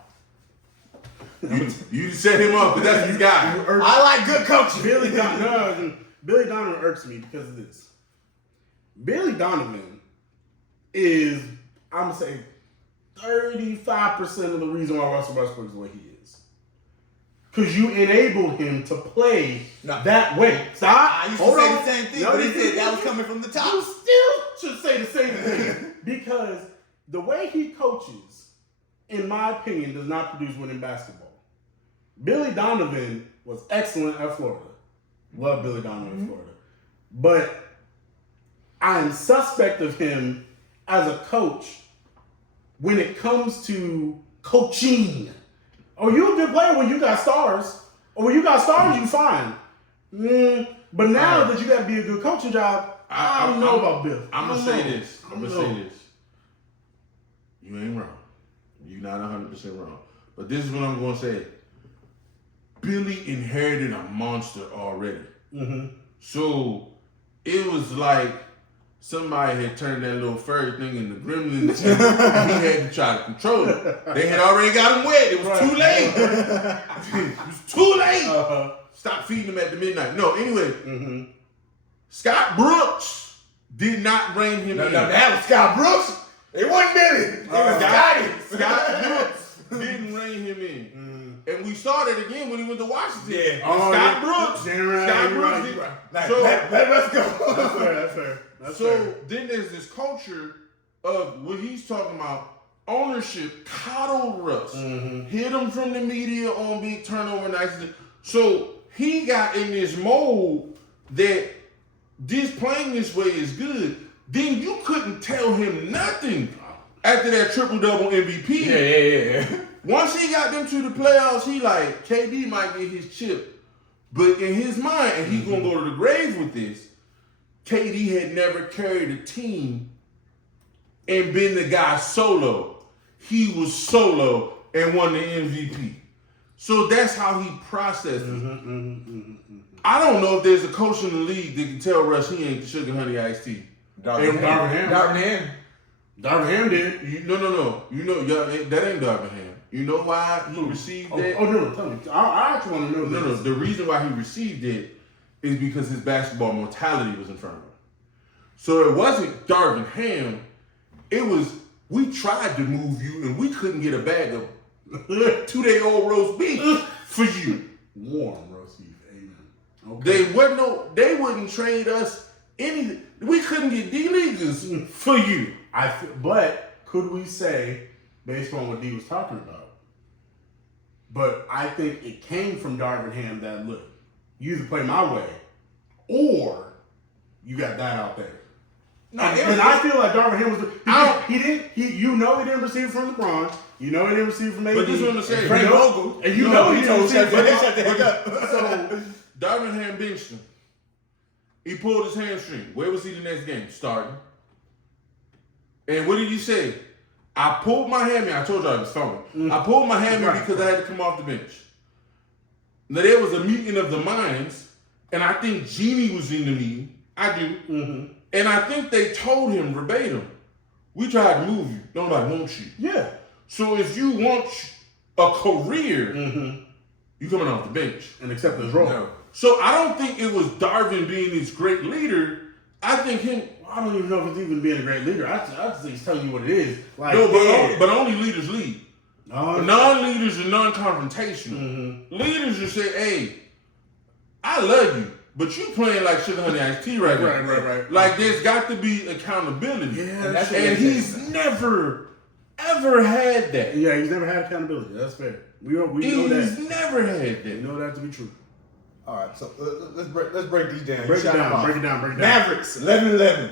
You set him up, but that's his guy. I like good coaching. Billy Donovan irks me because of this. Billy Donovan is, I'm gonna say, 35% of the reason why Russell Westbrook is the way he is. Because you enabled him to play that way. Stop. I used to say the same thing, but he said that was coming from the You top. still should say the same thing. Because the way he coaches, in my opinion, does not produce winning basketball. Billy Donovan was excellent at Florida. Love Billy Donovan at Florida. But I am suspect of him as a coach when it comes to coaching. Oh, you a good player when you got stars. Or when you got stars, you fine. But now that you got to be a good coaching job, I don't know about Bill. I'm going to say this. You ain't wrong. You're not 100% wrong. But this is what I'm going to say. Billy inherited a monster already. Mm-hmm. So it was like somebody had turned that little furry thing into Gremlins and he had to try to control it. They had already got him wet. It was too late. It was too late. Stop feeding him at the midnight. No, anyway, Scott Brooks did not rein him in. That was Scott Brooks. It wasn't Billy. It was Scotty. Scott Brooks didn't rein him in. And we saw that again when he went to Washington. Yeah. Scott Brooks. Scott Brooks did. Like, So, let's go. That's fair. So then there's this culture of what he's talking about. Ownership coddled Russ, hid him from the media on big turnover nights. So he got in this mold that this playing this way is good. Then you couldn't tell him nothing after that triple-double MVP. Yeah. Once he got them to the playoffs, he like, KD might get his chip. But in his mind, and he's going to go to the grave with this, KD had never carried a team and been the guy solo. He was solo and won the MVP. So that's how he processed it. I don't know if there's a coach in the league that can tell Russ he ain't the sugar honey iced tea. Darvin Ham. Darvin Ham did. No. You know, that ain't Darvin Ham. You know why he received that? Oh, no, tell me. I actually want to know No. this. The reason why he received it is because his basketball mortality was in front of him. So it wasn't Darvin Ham. It was, we tried to move you and we couldn't get a bag of 2-day-old roast beef for you. Warm roast beef. Amen. Okay. They wouldn't trade us anything. We couldn't get D-Leaguers for you. But could we say, based on what D was talking about, but I think it came from Darvin Ham that, look, you either play my way or you got that out there. No, and I feel like Darvin Ham was he didn't receive it from LeBron. You know he didn't receive it from AD. But this is what I'm saying. Frank Vogel. And you know he didn't receive it from Shut the heck up. So Darvin Ham benched him. He pulled his hamstring. Where was he the next game? Starting. And what did he say? I pulled my hammy. I told you I was phone. I pulled my hammy because I had to come off the bench. Now there was a meeting of the minds, and I think Jeannie was in the meeting. I do. And I think they told him verbatim, we tried to move you. Nobody wants you. yeah. So if you want a career, you coming off the bench. And accept his role. No. So I don't think it was Darvin being this great leader. I think him. I don't even know if it's even being a great leader. I just think he's telling you what it is. Like, No, but only leaders lead. Non-leaders are non-confrontational. Leaders just say, hey, I love you, but you playing like sugar honey iced tea right now. Right. Like there's got to be accountability. Yeah, and he's never, ever had that. Yeah, he's never had accountability. That's fair. We know He's that. never had We that. know that to be true. All right, so let's break these down. Break it down. Mavericks 11-11.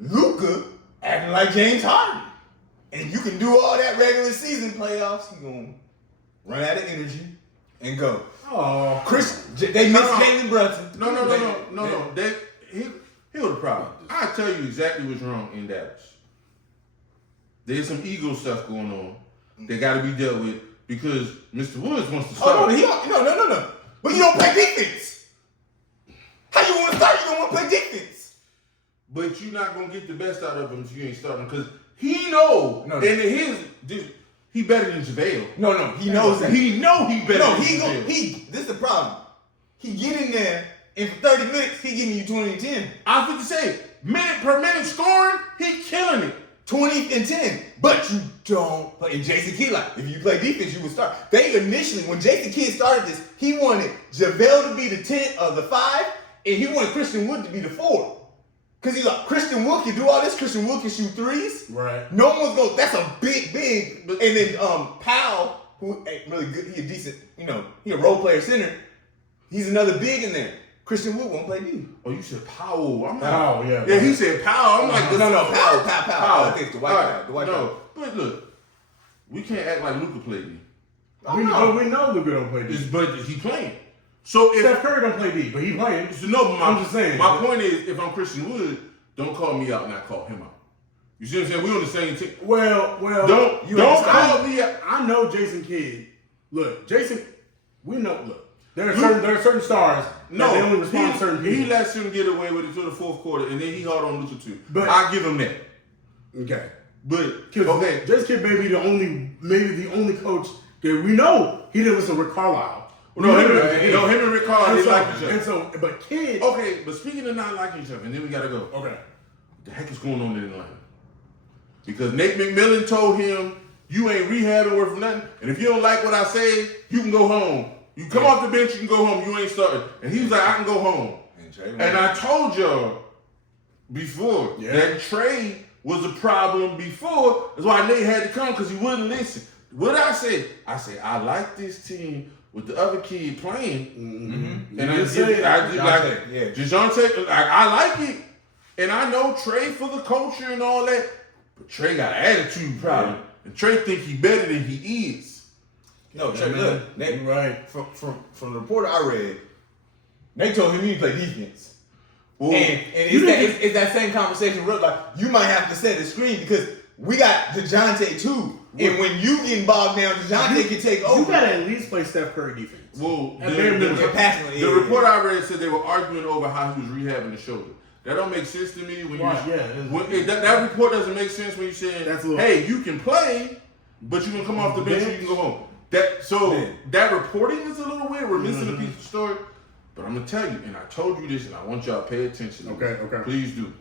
Luka acting like James Harden, and you can do all that regular season playoffs. You gonna run out of energy and go. Oh, They missed Jalen Brunson. No. Here was the problem. I'll tell you exactly what's wrong in Dallas. There's some ego stuff going on. that got to be dealt with because Mr. Woods wants to start. Oh, no. But you don't play defense. How you want to start? You don't want to play defense. But you're not gonna get the best out of him if you ain't starting because he know No. and he better than JaVale. No, he knows that. He know he better No, than he JaVale. this is the problem. He get in there and for 30 minutes he giving you 20 and 10. I was going to say, minute per minute scoring, he killing it. 20 and 10. But you don't play. And Jason Kidd, like, if you play defense, you would start. They initially, when Jason Kidd started this, he wanted JaVale to be the 10 of the 5, and he wanted Christian Wood to be the 4. Because he's like, Christian Wood can do all this. Christian Wood can shoot threes. Right. No one's going, that's a big. And then Powell, who ain't really good, he a decent, he a role player center. He's another big in there. Christian Wood won't play D. Oh, you said Powell. I'm like, Powell, yeah. Yeah, he said Powell. I'm like, No, Powell. I think it's the white guy. The white guy. No, but look, we can't act like Luka played D. We know Luka don't play D. But he playing. So if Steph Curry don't play D, but he playing. So no, but I'm just saying. My point is, if I'm Christian Wood, don't call me out and I call him out. You see what I'm saying? We on the same team. Well, Don't call me out. I know Jason Kidd. Look, Jason, we know. Look, there are certain stars. No, they only respond to certain people. He lets him get away with it to the fourth quarter, and then he hard on Luka too. But I give him that. Okay, But okay, Jason Kidd maybe the only coach that we know he didn't listen to Rick Carlisle. No, him and Rick Carlisle didn't like each other. And so, but Kidd. Okay, but speaking of not liking each other, and then we gotta go. Okay. What the heck is going on in Atlanta? Because Nate McMillan told him, you ain't rehabbing worth nothing, and if you don't like what I say, you can go home. You come off the bench, you can go home. You ain't starting. And he was like, I can go home. And I told y'all before that Trey was a problem before. That's why Nate had to come because he wouldn't listen. What I said, I like this team with the other kid playing. Mm-hmm. And DeJounte, I like it. And I know Trey for the culture and all that. But Trey got an attitude problem. Yeah. And Trey think he better than he is. No, Trey, look, Nate, right. From the report I read, Nate told him he need to play defense. Well, and it's that same conversation, like, you might have to set a screen because we got DeJounte too. And when you getting bogged down, DeJounte can take over. You gotta at least play Steph Curry defense. Well, the report I read said they were arguing over how he was rehabbing the shoulder. That don't make sense to me. That report doesn't make sense when you're saying, hey, you can play, but you can come off the bench and you can go home. That reporting is a little weird. We're missing a piece of the story. But I'm going to tell you, and I told you this, and I want y'all to pay attention. Okay. Please do.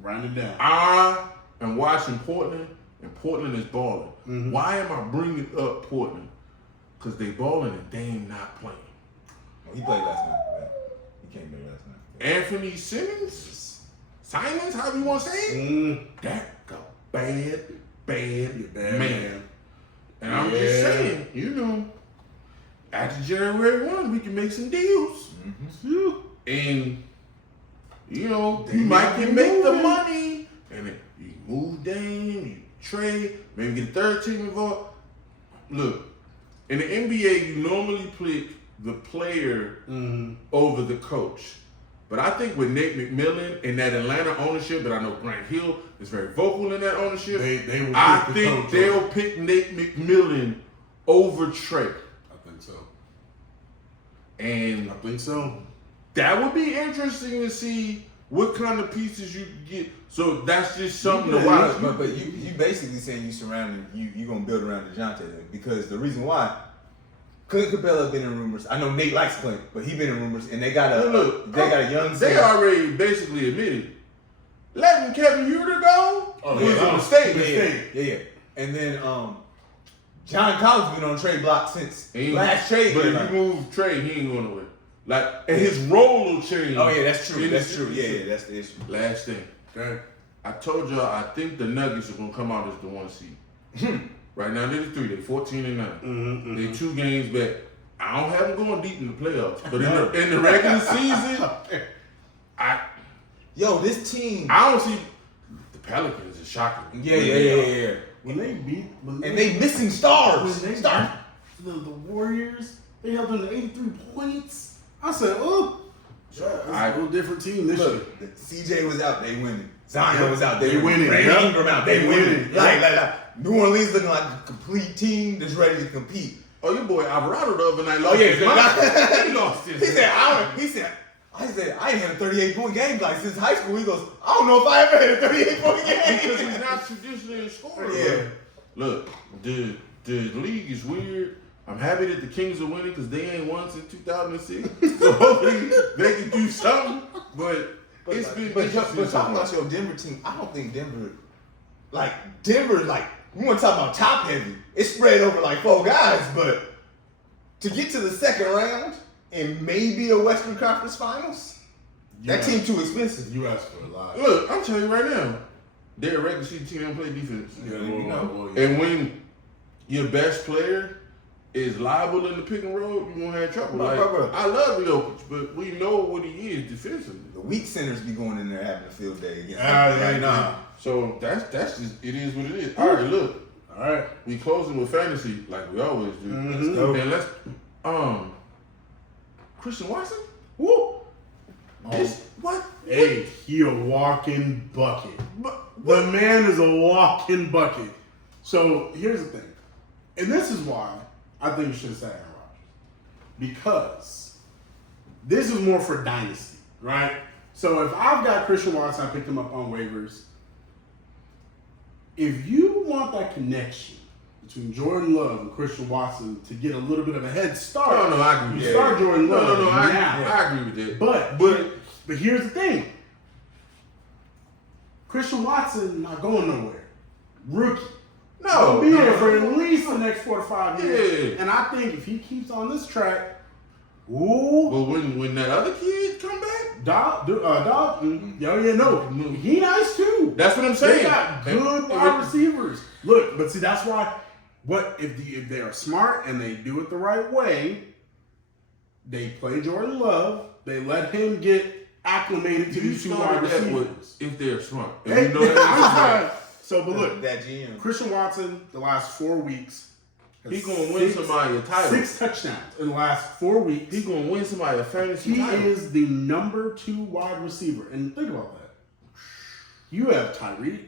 Round it down. I am watching Portland, and Portland is balling. Mm-hmm. Why am I bringing up Portland? Because they balling and Dame not playing. Oh, he played last night. He came in last night. Anthony Simons, however you want to say it, that a bad man. And I'm just saying, after January 1, we can make some deals. Mm-hmm. And, you might can make the money. And then you move Dame, you trade, maybe get a third team involved. Look, in the NBA, you normally pick the player over the coach. But I think with Nate McMillan and that Atlanta ownership, and I know Grant Hill is very vocal in that ownership, I think they'll pick Nate McMillan over Trey. I think so. And I think so. That would be interesting to see what kind of pieces you get. So that's just something to watch. But you basically saying you gonna build around DeJounte then, because the reason why Clint Capella been in rumors. I know Nate likes Clint, but he been in rumors, and they got a young. They already basically admitted letting Kevin Huerter go. He's a mistake. Yeah. And then John Collins been on trade block since last trade. But if you move Trey, he ain't going nowhere. And his role will change. Oh yeah, that's true. That's true. Yeah, that's the issue. Last thing. Okay. I told y'all I think the Nuggets are gonna come out as the 1 seed. Right now they're the 3. They're 14-9. They 2 games back. I don't have them going deep in the playoffs, but in the regular season, this team. I don't see the Pelicans is shocking. Yeah. When they beat, and they missing stars. When they the Warriors, they held them to 83 points. I said, oh, It's a little different team this year. Look, CJ was out, they winning. Zion was out, They winning. Brandon Yep. Ingram out, they They winning. winning. Like, New Orleans looking like a complete team that's ready to compete. Oh, your boy Alvarado the other night lost yeah, his mind. He lost his He said, I ain't had a 38-point game like since high school. He goes, I don't know if I ever had a 38-point game. because he's not traditionally a scorer. Yeah. Look, the league is weird. I'm happy that the Kings are winning because they ain't won since 2006. So hopefully they can do something. But it's been But interesting. talking about your Denver team, I don't think Denver, you want to talk about top heavy. It's spread over like 4 guys, but to get to the second round and maybe a Western Conference Finals, that team too expensive. You asked for a lot. Look, I'm telling you right now, they're a regular season team that play defense. Yeah. And when your best player is liable in the pick and roll, you're going to have trouble. Bro. I love Jokic, but we know what he is defensively. The weak centers be going in there having a field day against Nah. So that's just, it is what it is. All right, look. All right. We closing with fantasy like we always do. Mhm. go. And let's Christian Watson? Woo. This what? Hey, he a walking bucket. What? The man is a walking bucket. So here's the thing, and this is why I think you should have said Aaron Rodgers, because this is more for dynasty, right? So if I've got Christian Watson, I picked him up on waivers. If you want that connection between Jordan Love and Christian Watson to get a little bit of a head start, No, I agree with you that. start Jordan Love No, now. I agree with that. But here's the thing. Christian Watson not going nowhere. Rookie. No, He'll be here for at least the next 4 to 5 years. Yeah. And I think if he keeps on this track, ooh, Well, when that other kid come back, Dog, he nice too. that's what I'm They saying. got good wide receivers. Look, but see, that's why. What if they are smart and they do it the right way? They play Jordan Love. They let him get acclimated to You these 2 wide started that receivers. with if they're smart. And Hey, you know that I'm so, but look, that GM. Christian Watson, the last 4 weeks, has he gonna win somebody a title. 6 touchdowns in the last 4 weeks. He gonna win somebody a fantasy He title. is the number 2 wide receiver. And think about that. You have Tyreek.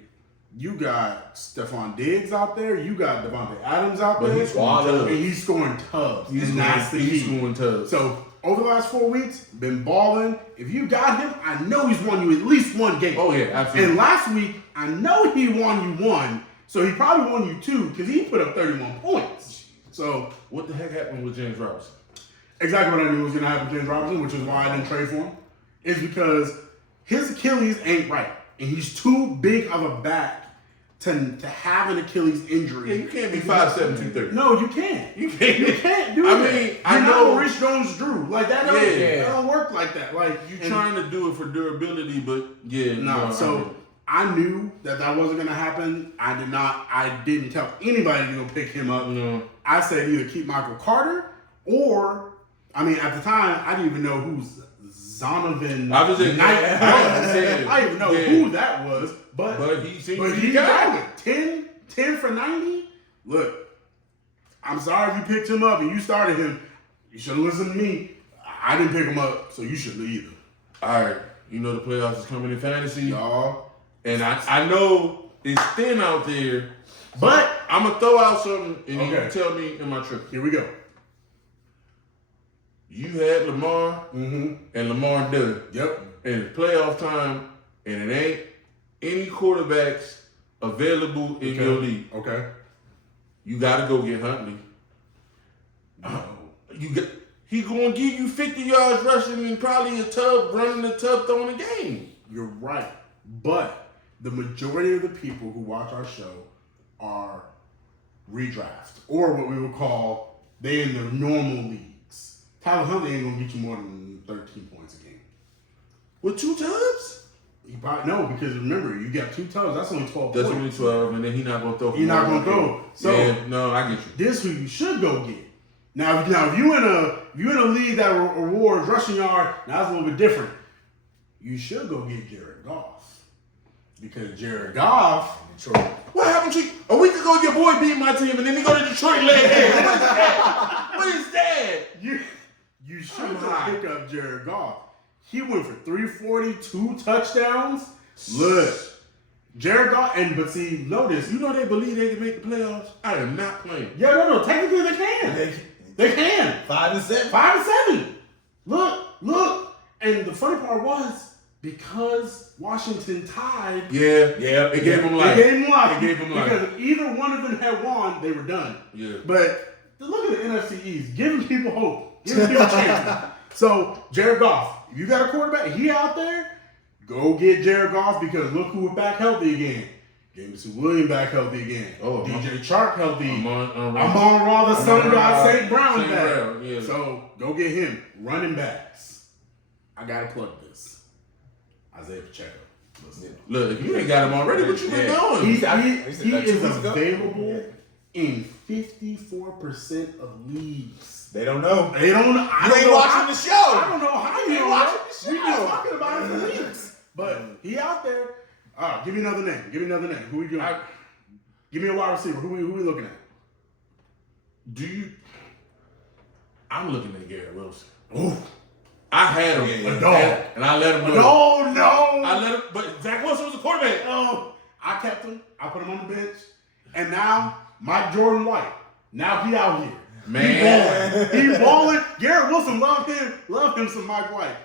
You got Stephon Diggs out there. You got Devontae Adams out But there. he's scoring tubs. And he's scoring tubs. He's and that's the he's key. scoring tubs. So, over the last 4 weeks, been balling. If you got him, I know he's won you at least 1 game. Oh yeah, absolutely. And last week, I know he won you 1. So, he probably won you 2 because he put up 31 points. So, What the heck happened with James Robinson? exactly what I knew was going to happen with James Robinson, which is why I didn't trade for him, is because his Achilles ain't right. And he's too big of a back to have an Achilles injury. Yeah, you can't be 5'7", 230. No, you can't. You can't. You can't do I that. mean, You're I not know- Rich Jones-Drew. Like, that don't work like that. Like, You and- trying to do it for durability, but yeah, No, so I knew that wasn't going to happen. I didn't tell anybody to go pick him up. No. I said either keep Michael Carter or, I mean, at the time, I didn't even know who's Zonovan. I was just- Knight I was. said, I didn't even know yeah. who that was, but he seemed but to he be got it. 10 for 90. Look, I'm sorry if you picked him up and you started him. You should have listened to me. I didn't pick him up, so you shouldn't either. All right, you know the playoffs is coming in fantasy, Y'all. and I know it's thin out there, But I'm gonna throw out something, and you Okay. can tell me in my trip. here we go. You had Lamar Mm-hmm. and Lamar done, Yep. and it's playoff time, and it ain't any quarterbacks available in your league. Okay. You gotta go get Huntley. No. He gonna give you 50 yards rushing and probably a tub running the tub throwing a game. You're right. But the majority of the people who watch our show are redraft, or what we would call they in the normal leagues. Tyler Huntley ain't gonna get you more than 13 points a game. With 2 tubs? He probably no, because remember, you got 2 tubs, that's only 12 That's points. only 12, and then he not gonna throw. He not gonna throw. So yeah, no, I get you. this who you should go get. Now if you in a league that rewards rushing yard, now that's a little bit different. You should go get Jared Goff. Because Jared Goff, Detroit. What happened to you? A week ago, your boy beat my team, and then he go to Detroit and lay down. What is that? What is that? you should Come go on. pick up Jared Goff. He went for 340, 2 touchdowns. Look, Jared Goff, but see, notice. You know they believe they can make the playoffs? I am not playing. Yeah, no, technically they can. They can. 5-7. 5-7. Look. And the funny part was, because Washington tied. Yeah, it gave them life. It gave them life. Because if either one of them had won, they were done. Yeah. But look at the NFC East, giving people hope, giving people chances. So Jared Goff, if you got a quarterback, he out there, go get Jared Goff because look who is back healthy again. Jameson Williams back healthy again. Oh, DJ Chark healthy. Amon Ra, the son God, St. Brown St. back. Brown, yeah. So go get him. Running backs. I gotta plug this. Isaiah Pacheco. Listen. Look, if you ain't got him already, what you been doing? He He said that 2 is weeks ago. available in 54% of leagues. They don't know. They don't. I You don't ain't know watching how- the show. I don't know how you ain't know watching that. the We've show. been talking about it for weeks. But he out there. All right, give me another name. Who we doing? Give me a wide receiver. Who we looking at? I'm looking at Garrett Wilson. Ooh. I had him. Yeah. A dog. And I let him go. No. I let him, but Zach Wilson was a quarterback. No. I kept him. I put him on the bench. And now, Mike Jordan White. Now he out here. Man. He balling. Garrett Wilson loved him some Mike White.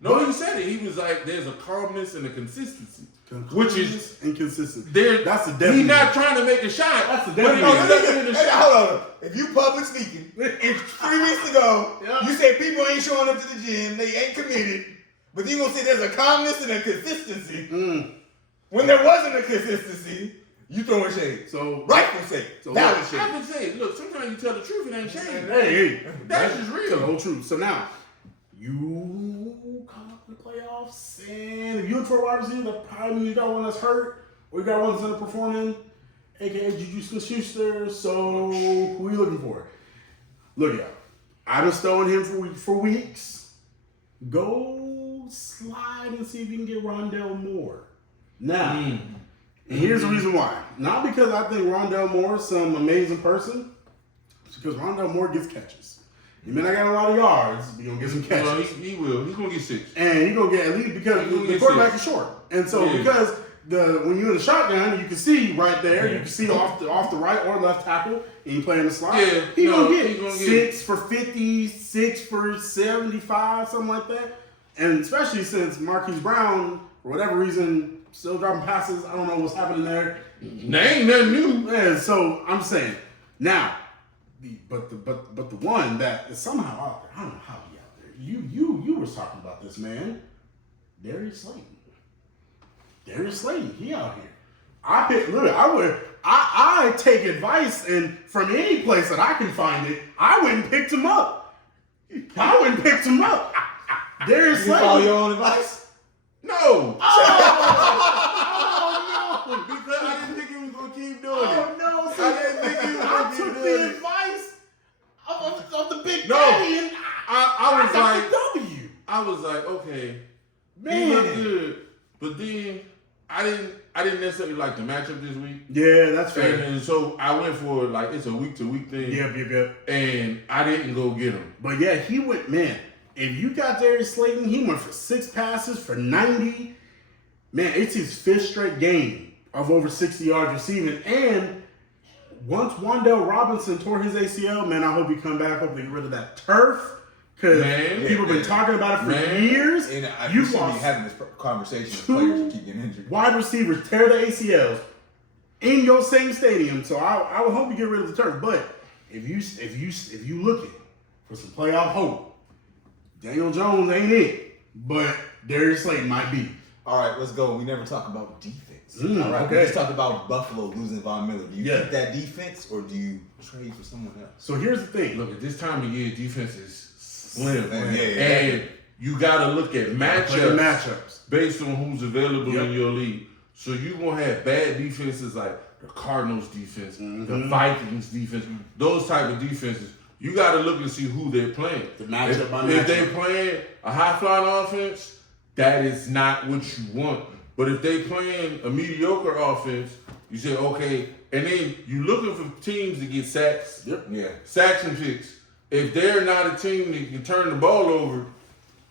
No, he said it. He was like, there's a calmness and a consistency. Which is inconsistent. there. That's the definition. He's not trying to make a shot. That's the but definition. he's making a Hey, shot. hold on. If you public speaking, 3 weeks ago, Yeah. you said people ain't showing up to the gym, they ain't committed, but you gonna say there's a calmness and a consistency. When there wasn't a consistency, you throwing shade. So Rightful shade. So Valid look, shade. I would say, look, sometimes you tell the truth, it ain't shame. Hey, That's just real. the whole truth. So now, you come up in the playoffs, and if you look for a wide receiver, that probably means you got one that's hurt, or you got one that's underperforming, aka Juju Smith-Schuster. So who are you looking for? Look, y'all. I've been stowing him for weeks. Go slide and see if you can get Rondell Moore. Now, and here's the reason why. Not because I think Rondell Moore is some amazing person. It's because Rondell Moore gets catches. He may not got a lot of yards, but he's going to get some catches. Well, he will. He's going to get 6. And he's going to get at least because He gonna the get quarterback 6. is short. And so Yeah. because when you're in the shotgun, you can see right there, you can see off the right or left tackle, and you play in the slot. Yeah, He's no, going to he get gonna 6 for 50, 6 for 75, something like that. And especially since Marquise Brown, for whatever reason, still dropping passes. I don't know what's happening there. There ain't nothing new. Yeah, so I'm saying now, but the one that is somehow out there, I don't know how he out there. You was talking about this, man. Darius Slayton, he out here. I take advice and from any place that I can find it, I went and picked him up. Darius You follow Slayton. your own advice? No. Oh no! Because I didn't think he was going to keep doing Oh it. no! I didn't think he was I going to took keep the doing it. advice of the big No. daddy and I was got like, the W. I was like, okay, he Man. looked good. But then I didn't necessarily like the matchup this week. Yeah, that's fair. And so I went for like it's a week to week thing. Yep. And I didn't go get him. But yeah, he went, man. If you got Darius Slayton, he went for 6 passes for 90. Man, it's his 5th straight game of over 60 yards receiving. And once Wan'Dale Robinson tore his ACL, man, I hope he come back. Hope they get rid of that turf. Because Man. people have been talking about it for Man. years. And You you should be lost having this conversation with players who keep getting injured. wide receivers tear the ACLs in your same stadium. So I would hope you get rid of the turf. But if you looking for some playoff hope, Daniel Jones ain't it, but Darius Slayton might be. All right, let's go. We never talk about defense. All right, okay. we just talked about Buffalo losing Von Miller. Do you Yeah. keep that defense or do you trade for someone else? So here's the thing. Look, at this time of year, defense is slim. Yeah. And you got to look at Play the matchups. based on who's available Yep. in your league. So you're going to have bad defenses like the Cardinals defense, the Mhm. Vikings defense, those type of defenses. You got to look and see who they're playing. The matchup by If matchup. they're playing a high-flying offense, that is not what you want. But if they playing a mediocre offense, you say, okay, and then you looking for teams to get sacks, Yep. Yeah. sacks and picks. If they're not a team that can turn the ball over,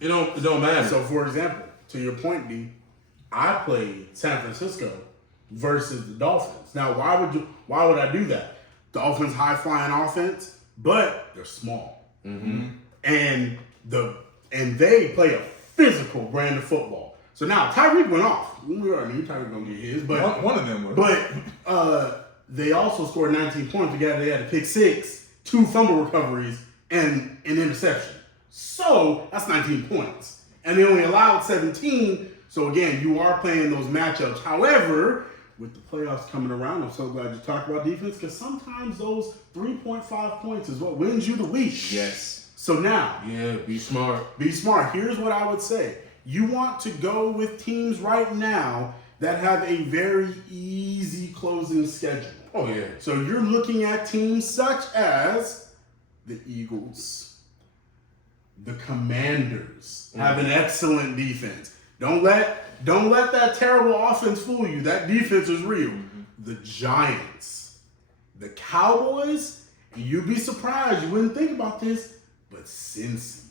It don't matter. So, for example, to your point, D, I played San Francisco versus the Dolphins. Now, why would I do that? Dolphins high flying offense, but they're small, and they play a physical brand of football. So now Tyreek went off. We already knew Tyreek gonna get his, but One of them were. But they also scored 19 points. Together, they had a pick six, 2 fumble recoveries, and an interception. So that's 19 points, and they only allowed 17. So again, you are playing those matchups. However, with the playoffs coming around, I'm so glad you talked about defense, because sometimes those 3.5 points is what wins you the week. Yes. So now, Yeah, be smart. be smart. Here's what I would say. You want to go with teams right now that have a very easy closing schedule. Oh yeah. So you're looking at teams such as the Eagles, the Commanders have an excellent defense. Don't let that terrible offense fool you. That defense is real. The Giants, the Cowboys, and you'd be surprised. You wouldn't think about this, but Cincy.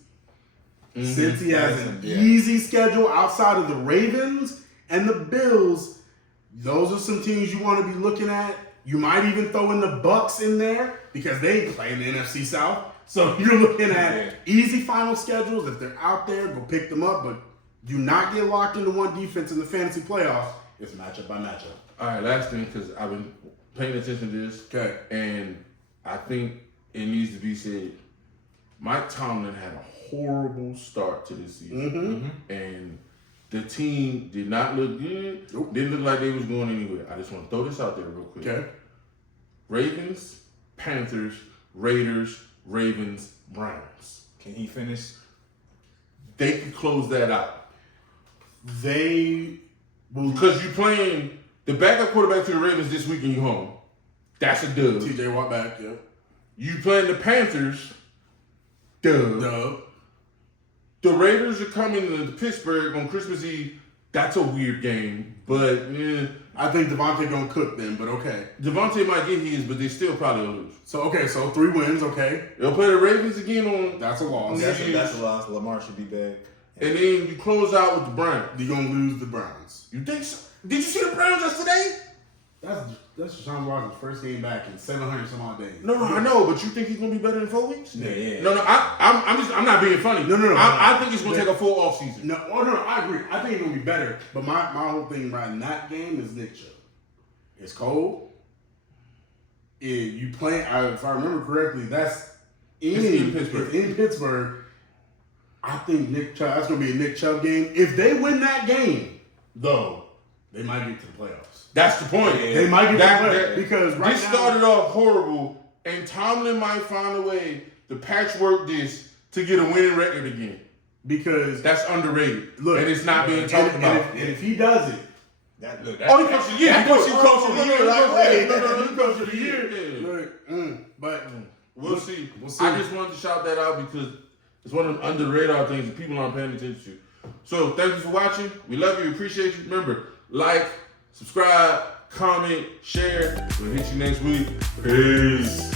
Cincy has an easy schedule outside of the Ravens and the Bills. Those are some teams you want to be looking at. You might even throw in the Bucks in there because they play in the NFC South. So you're looking at easy final schedules. If they're out there, go pick them up. But do not get locked into one defense in the fantasy playoffs. It's matchup by matchup. All right, last thing, because I've been paying attention to this. Okay. And I think it needs to be said. Mike Tomlin had a horrible start to this season. And the team did not look good. Nope. Didn't look like they was going anywhere. I just want to throw this out there real quick. Okay. Ravens, Panthers, Raiders, Ravens, Browns. Can he finish? They could close that out. They will. Because you playing the backup quarterback to the Ravens this week and you home. That's a dub. TJ Watt back, yeah. You playing the Panthers, dub. Dub. The Raiders are coming to Pittsburgh on Christmas Eve. That's a weird game. But I think Devontae gonna cook them, but okay. Devontae might get his, but they still probably will lose. So 3 wins, okay. They'll play the Ravens again on. That's a loss. Yeah. That's a loss. Lamar should be back. And then you close out with the Browns. You're gonna lose the Browns. You think so? Did you see the Browns yesterday? That's Deshaun Watson's first game back in 700 some odd days. No, I know, but you think he's gonna be better in 4 weeks? Yeah. No, I'm not being funny. No. I think it's gonna take a full off season. No, I agree. I think it's gonna be better. But my whole thing right in that game is Nick Chubb. It's cold. You play. If I remember correctly, that's in Pittsburgh. It's in Pittsburgh. I think Nick Chubb. That's gonna be a Nick Chubb game. If they win that game, though, they might get to the playoffs. That's the point. They might get to the playoffs because right this now, started off horrible, and Tomlin might find a way to patchwork this to get a winning record again. because That's underrated. Look, and it's not being talked about. And if he does it, He coached the year. He coached the year. he coach of the year. Yeah. Look, but We'll see. We'll see. I just wanted to shout that out because it's one of them under the radar things that people aren't paying attention to. So thank you for watching. We love you. Appreciate you. Remember, like, subscribe, comment, share. We'll hit you next week. Peace.